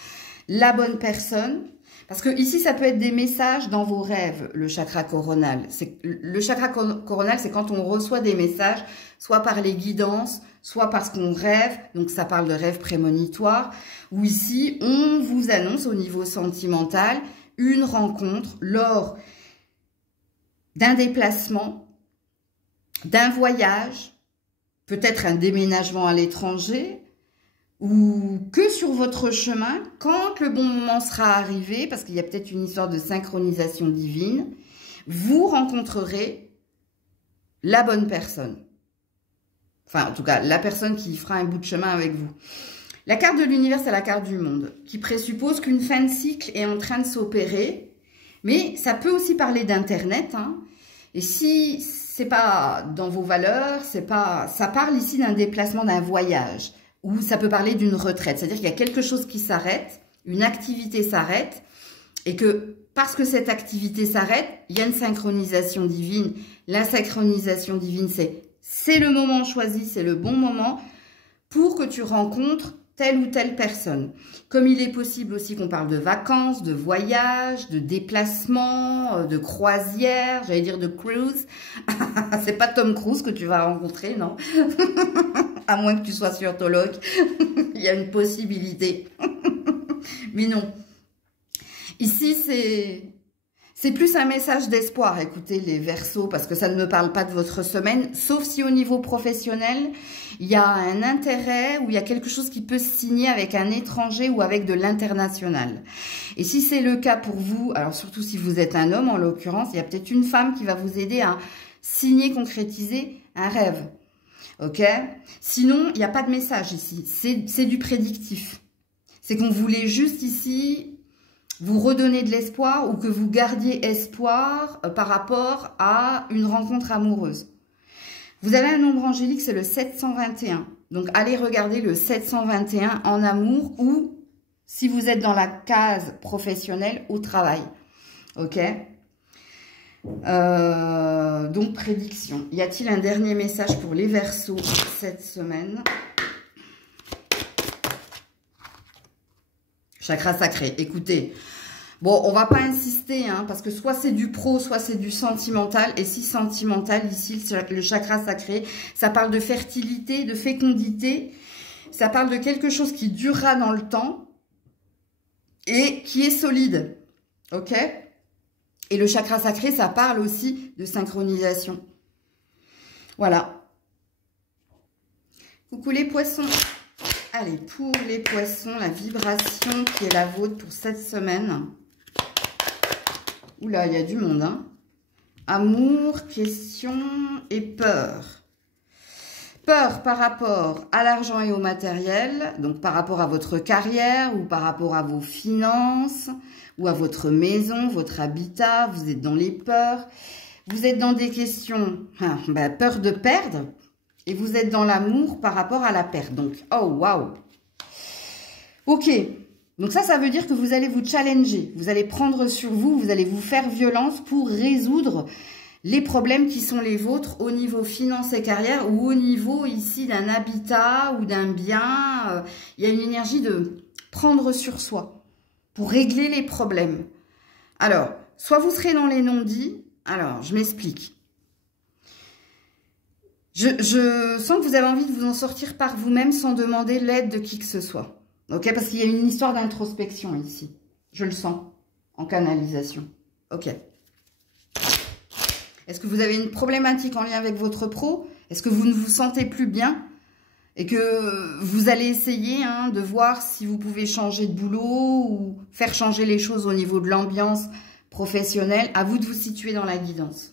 la bonne personne, parce que ici ça peut être des messages dans vos rêves, le chakra coronal. Le chakra coronal, c'est quand on reçoit des messages, soit par les guidances, soit parce qu'on rêve, donc ça parle de rêve prémonitoire, où ici on vous annonce au niveau sentimental une rencontre lors d'un déplacement, d'un voyage, peut-être un déménagement à l'étranger, ou que sur votre chemin, quand le bon moment sera arrivé, parce qu'il y a peut-être une histoire de synchronisation divine, vous rencontrerez la bonne personne. Enfin, en tout cas, la personne qui fera un bout de chemin avec vous. La carte de l'univers, c'est la carte du monde, qui présuppose qu'une fin de cycle est en train de s'opérer, mais ça peut aussi parler d'Internet, hein. Et si c'est pas dans vos valeurs, ça parle ici d'un déplacement, d'un voyage, ou ça peut parler d'une retraite. C'est-à-dire qu'il y a quelque chose qui s'arrête, une activité s'arrête, et que parce que cette activité s'arrête, il y a une synchronisation divine. La synchronisation divine, c'est le moment choisi, c'est le bon moment pour que tu rencontres telle ou telle personne. Comme il est possible aussi qu'on parle de vacances, de voyages, de déplacements, de croisières, j'allais dire de cruise. C'est pas Tom Cruise que tu vas rencontrer, non? À moins que tu sois scientologue. Il y a une possibilité. Mais non. Ici, c'est plus un message d'espoir, écoutez les Verseaux, parce que ça ne me parle pas de votre semaine, sauf si au niveau professionnel, il y a un intérêt ou il y a quelque chose qui peut se signer avec un étranger ou avec de l'international. Et si c'est le cas pour vous, alors surtout si vous êtes un homme en l'occurrence, il y a peut-être une femme qui va vous aider à signer, concrétiser un rêve. Ok? Sinon, il n'y a pas de message ici, c'est du prédictif. C'est qu'on voulait juste ici vous redonner de l'espoir ou que vous gardiez espoir par rapport à une rencontre amoureuse. Vous avez un nombre angélique, c'est le 721. Donc, allez regarder le 721 en amour ou, si vous êtes dans la case professionnelle, au travail. Ok. Donc, prédiction. Y a-t-il un dernier message pour les Verseaux cette semaine? Chakra sacré. Écoutez, bon, on va pas insister, hein, parce que soit c'est du pro, soit c'est du sentimental. Et si sentimental, ici, le chakra sacré, ça parle de fertilité, de fécondité. Ça parle de quelque chose qui durera dans le temps et qui est solide. Ok? Et le chakra sacré, ça parle aussi de synchronisation. Voilà. Coucou les poissons. Allez, pour les poissons, la vibration qui est la vôtre pour cette semaine. Oula, il y a du monde, hein. Amour, question et peur. Peur par rapport à l'argent et au matériel, donc par rapport à votre carrière ou par rapport à vos finances ou à votre maison, votre habitat. Vous êtes dans les peurs. Vous êtes dans des questions, peur de perdre. Et vous êtes dans l'amour par rapport à la perte. Donc, oh, waouh. Ok. Donc ça veut dire que vous allez vous challenger. Vous allez prendre sur vous, vous allez vous faire violence pour résoudre les problèmes qui sont les vôtres au niveau finance et carrière ou au niveau ici d'un habitat ou d'un bien. Il y a une énergie de prendre sur soi pour régler les problèmes. Alors, soit vous serez dans les non-dits. Alors, je m'explique. Je sens que vous avez envie de vous en sortir par vous-même sans demander l'aide de qui que ce soit. Ok? Parce qu'il y a une histoire d'introspection ici. Je le sens. En canalisation. Ok. Est-ce que vous avez une problématique en lien avec votre pro? Est-ce que vous ne vous sentez plus bien? Et que vous allez essayer de voir si vous pouvez changer de boulot ou faire changer les choses au niveau de l'ambiance professionnelle. À vous de vous situer dans la guidance.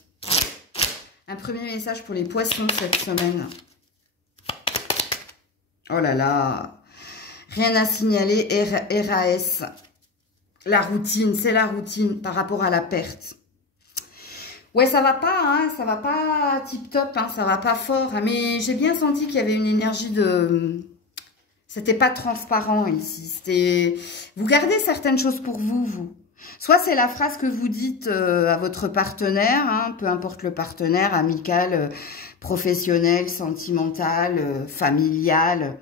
Un premier message pour les poissons cette semaine. Oh là là. Rien à signaler. RAS. La routine. C'est la routine par rapport à la perte. Ouais, ça va pas, hein. Ça va pas tip-top, hein. Ça va pas fort. Hein, mais j'ai bien senti qu'il y avait une énergie de... C'était pas transparent ici. C'était... Vous gardez certaines choses pour vous. Soit c'est la phrase que vous dites à votre partenaire, hein, peu importe le partenaire, amical, professionnel, sentimental, familial.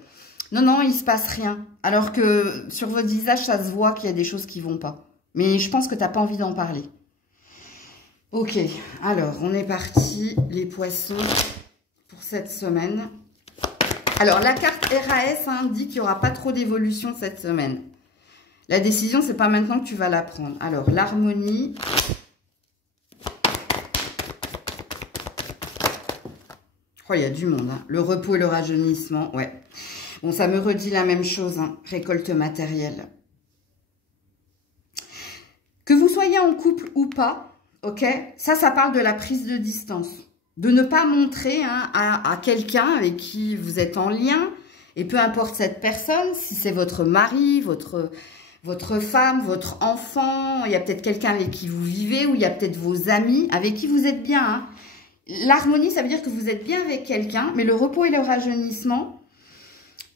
Non, il se passe rien. Alors que sur votre visage, ça se voit qu'il y a des choses qui vont pas. Mais je pense que tu n'as pas envie d'en parler. Ok, alors on est parti, les poissons, pour cette semaine. Alors la carte RAS dit qu'il n'y aura pas trop d'évolution cette semaine. La décision, c'est pas maintenant que tu vas la prendre. Alors, l'harmonie. Oh, il y a du monde. Hein. Le repos et le rajeunissement, ouais. Bon, ça me redit la même chose. Hein. Récolte matérielle. Que vous soyez en couple ou pas, ok, ça parle de la prise de distance. De ne pas montrer à quelqu'un avec qui vous êtes en lien, et peu importe cette personne, si c'est votre mari, votre femme, votre enfant, il y a peut-être quelqu'un avec qui vous vivez, ou il y a peut-être vos amis avec qui vous êtes bien. Hein. L'harmonie, ça veut dire que vous êtes bien avec quelqu'un, mais le repos et le rajeunissement,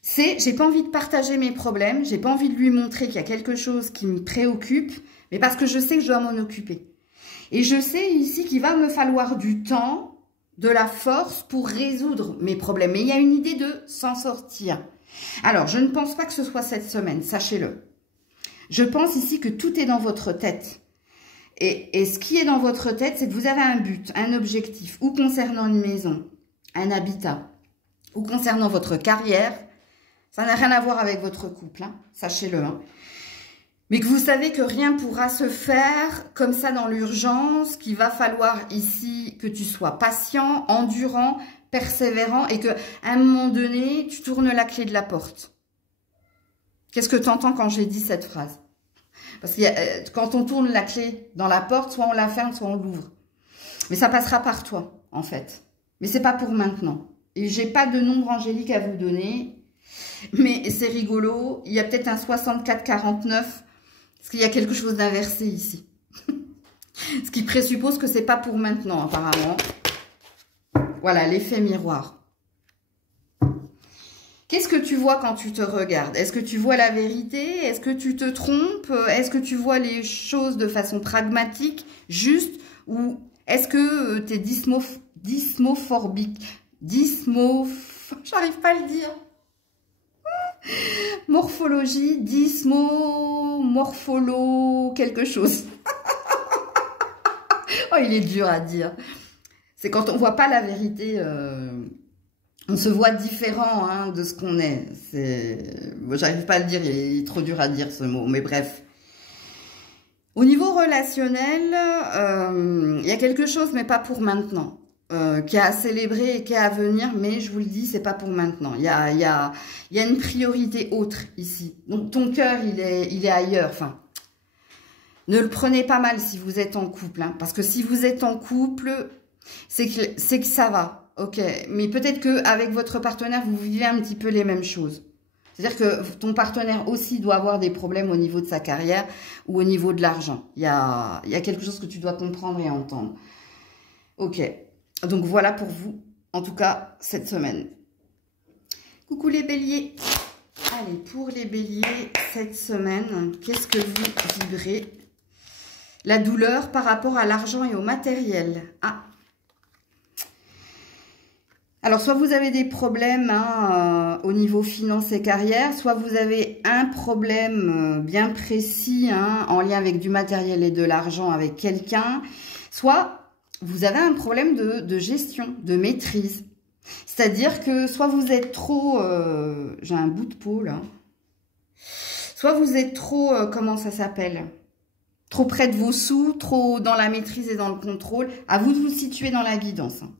c'est j'ai pas envie de partager mes problèmes, j'ai pas envie de lui montrer qu'il y a quelque chose qui me préoccupe, mais parce que je sais que je dois m'en occuper. Et je sais ici qu'il va me falloir du temps, de la force pour résoudre mes problèmes. Mais il y a une idée de s'en sortir. Alors, je ne pense pas que ce soit cette semaine, sachez-le. Je pense ici que tout est dans votre tête. Et ce qui est dans votre tête, c'est que vous avez un but, un objectif, ou concernant une maison, un habitat, ou concernant votre carrière. Ça n'a rien à voir avec votre couple, hein, sachez-le. Hein. Mais que vous savez que rien pourra se faire comme ça dans l'urgence, qu'il va falloir ici que tu sois patient, endurant, persévérant, et qu'à un moment donné, tu tournes la clé de la porte. Qu'est-ce que tu entends quand j'ai dit cette phrase? Parce que quand on tourne la clé dans la porte, soit on la ferme, soit on l'ouvre. Mais ça passera par toi, en fait. Mais c'est pas pour maintenant. Et j'ai pas de nombre angélique à vous donner. Mais c'est rigolo. Il y a peut-être un 64-49. Parce qu'il y a quelque chose d'inversé ici. Ce qui présuppose que c'est pas pour maintenant, apparemment. Voilà, l'effet miroir. Qu'est-ce que tu vois quand tu te regardes? Est-ce que tu vois la vérité? Est-ce que tu te trompes? Est-ce que tu vois les choses de façon pragmatique, juste? Ou est-ce que tu es dysmorphique? J'arrive pas à le dire. Morphologie, morpholo, quelque chose. Oh, il est dur à dire. C'est quand on voit pas la vérité... on se voit différent hein, de ce qu'on est. Bon, j'arrive pas à le dire, il est trop dur à dire ce mot, mais bref. Au niveau relationnel, il y a quelque chose, mais pas pour maintenant, qui est à célébrer et qui est à venir, mais je vous le dis, c'est pas pour maintenant. Il y a une priorité autre ici. Donc ton cœur, il est ailleurs. Enfin, ne le prenez pas mal si vous êtes en couple, hein, parce que si vous êtes en couple, c'est que ça va. Ok, mais peut-être qu'avec votre partenaire, vous vivez un petit peu les mêmes choses. C'est-à-dire que ton partenaire aussi doit avoir des problèmes au niveau de sa carrière ou au niveau de l'argent. Il y a quelque chose que tu dois comprendre et entendre. Ok, donc voilà pour vous, en tout cas, cette semaine. Coucou les béliers. Allez, pour les béliers, cette semaine, qu'est-ce que vous vibrez? La douleur par rapport à l'argent et au matériel. Ah. Alors, soit vous avez des problèmes hein, au niveau finance et carrière, soit vous avez un problème bien précis hein, en lien avec du matériel et de l'argent avec quelqu'un, soit vous avez un problème de gestion, de maîtrise. C'est-à-dire que soit vous êtes trop... j'ai un bout de peau là. Soit vous êtes trop... comment ça s'appelle? Trop près de vos sous, trop dans la maîtrise et dans le contrôle. À vous de vous situer dans la guidance. Hein.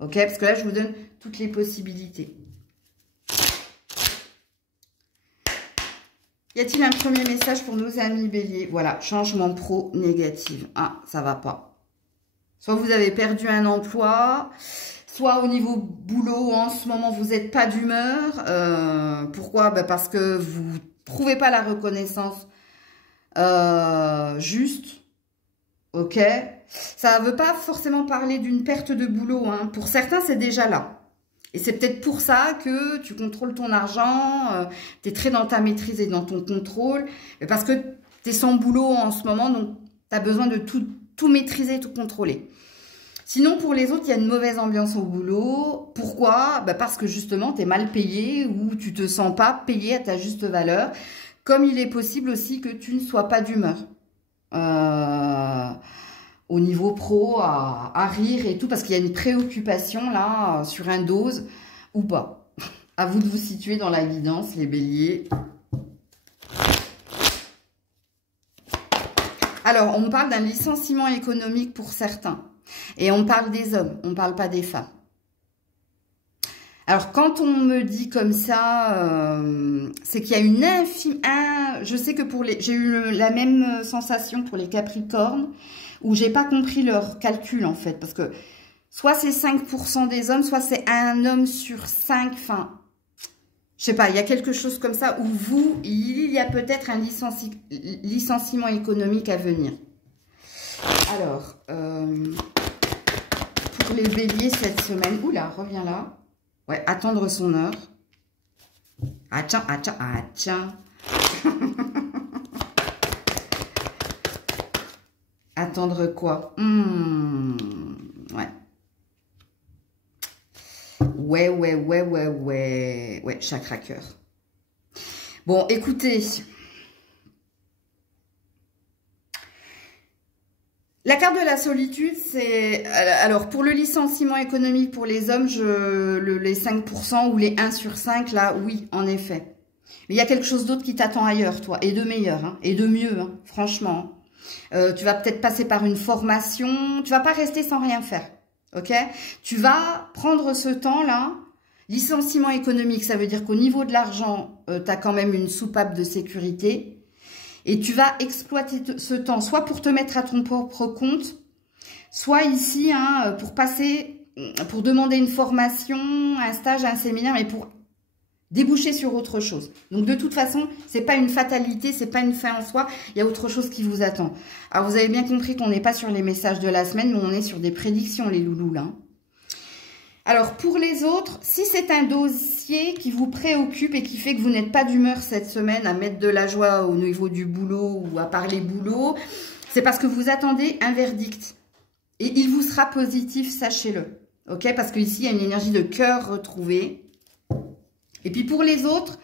Ok, parce que là, je vous donne toutes les possibilités. Y a-t-il un premier message pour nos amis béliers? Voilà, changement pro négatif. Ah, ça va pas. Soit vous avez perdu un emploi, soit au niveau boulot, en ce moment, vous n'êtes pas d'humeur. Pourquoi? Ben parce que vous ne trouvez pas la reconnaissance juste. Ok, ça ne veut pas forcément parler d'une perte de boulot. Hein. Pour certains, c'est déjà là. Et c'est peut-être pour ça que tu contrôles ton argent, tu es très dans ta maîtrise et dans ton contrôle. Parce que tu es sans boulot en ce moment, donc tu as besoin de tout maîtriser, tout contrôler. Sinon, pour les autres, il y a une mauvaise ambiance au boulot. Pourquoi? Ben parce que justement, tu es mal payé ou tu te sens pas payé à ta juste valeur. Comme il est possible aussi que tu ne sois pas d'humeur. Au niveau pro, à rire et tout, parce qu'il y a une préoccupation là, sur un dose ou pas. À vous de vous situer dans la guidance, les béliers. Alors, on me parle d'un licenciement économique pour certains. Et on parle des hommes, on ne parle pas des femmes. Alors, quand on me dit comme ça, c'est qu'il y a une infime... je sais que pour les... J'ai eu la même sensation pour les Capricornes, où j'ai pas compris leur calcul, en fait. Parce que soit c'est 5% des hommes, soit c'est un homme sur 5. Enfin, je sais pas, il y a quelque chose comme ça, où vous, il y a peut-être un licenciement économique à venir. Alors, pour les béliers cette semaine... Oula, reviens là. Ouais, attendre son heure. Ah tiens, ah tiens, ah tiens. Attendre quoi? Ouais. Ouais, chakra cœur. Bon, écoutez. La carte de la solitude, c'est... Alors, pour le licenciement économique pour les hommes, les 5% ou les 1 sur 5, là, oui, en effet. Mais il y a quelque chose d'autre qui t'attend ailleurs, toi, et de meilleur, hein, et de mieux, hein, franchement. Tu vas peut-être passer par une formation, tu vas pas rester sans rien faire, ok? Tu vas prendre ce temps-là. Licenciement économique, ça veut dire qu'au niveau de l'argent, tu as quand même une soupape de sécurité. Et tu vas exploiter ce temps, soit pour te mettre à ton propre compte, soit ici, hein, pour demander une formation, un stage, un séminaire, mais pour déboucher sur autre chose. Donc, de toute façon, c'est pas une fatalité, c'est pas une fin en soi, il y a autre chose qui vous attend. Alors, vous avez bien compris qu'on n'est pas sur les messages de la semaine, mais on est sur des prédictions, les loulous, là. Alors, pour les autres, si c'est un dossier qui vous préoccupe et qui fait que vous n'êtes pas d'humeur cette semaine à mettre de la joie au niveau du boulot ou à parler boulot, c'est parce que vous attendez un verdict. Et il vous sera positif, sachez-le. Ok? Parce qu'ici, il y a une énergie de cœur retrouvée. Et puis, pour les autres,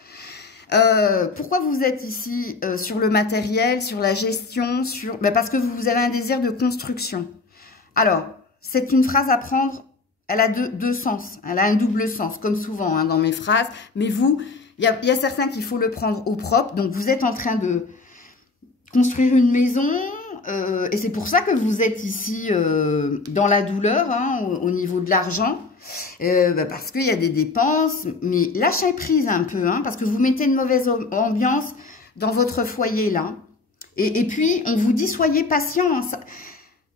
pourquoi vous êtes ici sur le matériel, sur la gestion, parce que vous avez un désir de construction. Alors, c'est une phrase à prendre. Elle a deux sens, elle a un double sens, comme souvent hein, dans mes phrases. Mais vous, il y a certains qu'il faut le prendre au propre. Donc, vous êtes en train de construire une maison. Et c'est pour ça que vous êtes ici dans la douleur, hein, au niveau de l'argent. Parce qu'il y a des dépenses. Mais lâchez prise un peu, hein, parce que vous mettez une mauvaise ambiance dans votre foyer, là. Et puis, on vous dit, soyez patient. Hein,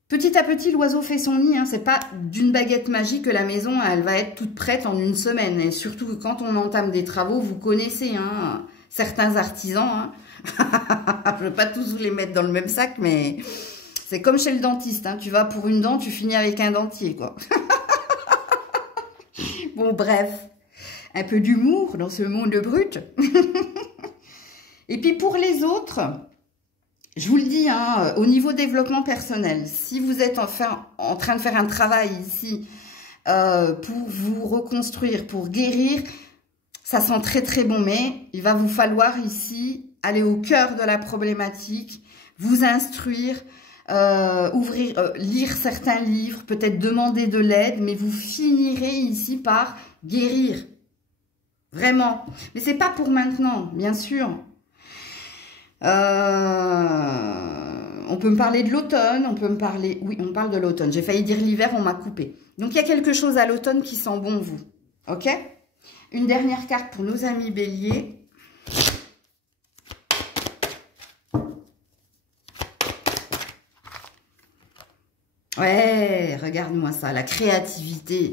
petit à petit, l'oiseau fait son nid. Hein. C'est pas d'une baguette magique que la maison, elle va être toute prête en une semaine. Et surtout que quand on entame des travaux, vous connaissez hein, certains artisans. Hein. Je ne veux pas tous vous les mettre dans le même sac, mais c'est comme chez le dentiste. Hein. Tu vas pour une dent, tu finis avec un dentier, quoi. Bon, bref. Un peu d'humour dans ce monde brut. Et puis pour les autres... Je vous le dis, hein, au niveau développement personnel, si vous êtes en train de faire un travail ici pour vous reconstruire, pour guérir, ça sent très très bon, mais il va vous falloir ici aller au cœur de la problématique, vous instruire, lire certains livres, peut-être demander de l'aide, mais vous finirez ici par guérir. Vraiment. Mais c'est pas pour maintenant, bien sûr. On peut me parler de l'automne, on peut me parler... Oui, on parle de l'automne. J'ai failli dire l'hiver, on m'a coupé. Donc, il y a quelque chose à l'automne qui sent bon, vous. Ok? Une dernière carte pour nos amis béliers. Ouais, regarde-moi ça, la créativité.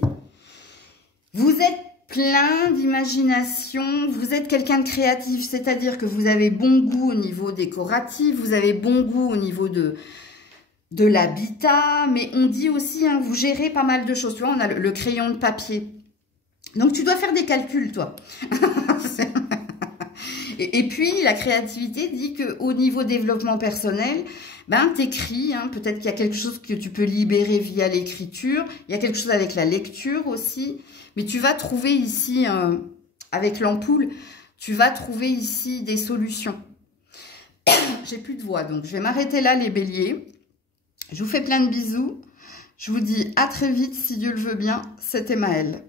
Vous êtes plein d'imagination, vous êtes quelqu'un de créatif, c'est-à-dire que vous avez bon goût au niveau décoratif, vous avez bon goût au niveau de l'habitat, mais on dit aussi, hein, vous gérez pas mal de choses. Tu vois, on a le crayon de papier. Donc, tu dois faire des calculs, toi. et puis, la créativité dit qu'au niveau développement personnel, ben, t'écris, hein, peut-être qu'il y a quelque chose que tu peux libérer via l'écriture, il y a quelque chose avec la lecture aussi. Mais tu vas trouver ici, avec l'ampoule, tu vas trouver ici des solutions. J'ai plus de voix, donc je vais m'arrêter là, les béliers. Je vous fais plein de bisous. Je vous dis à très vite, si Dieu le veut bien. C'était Maëlle.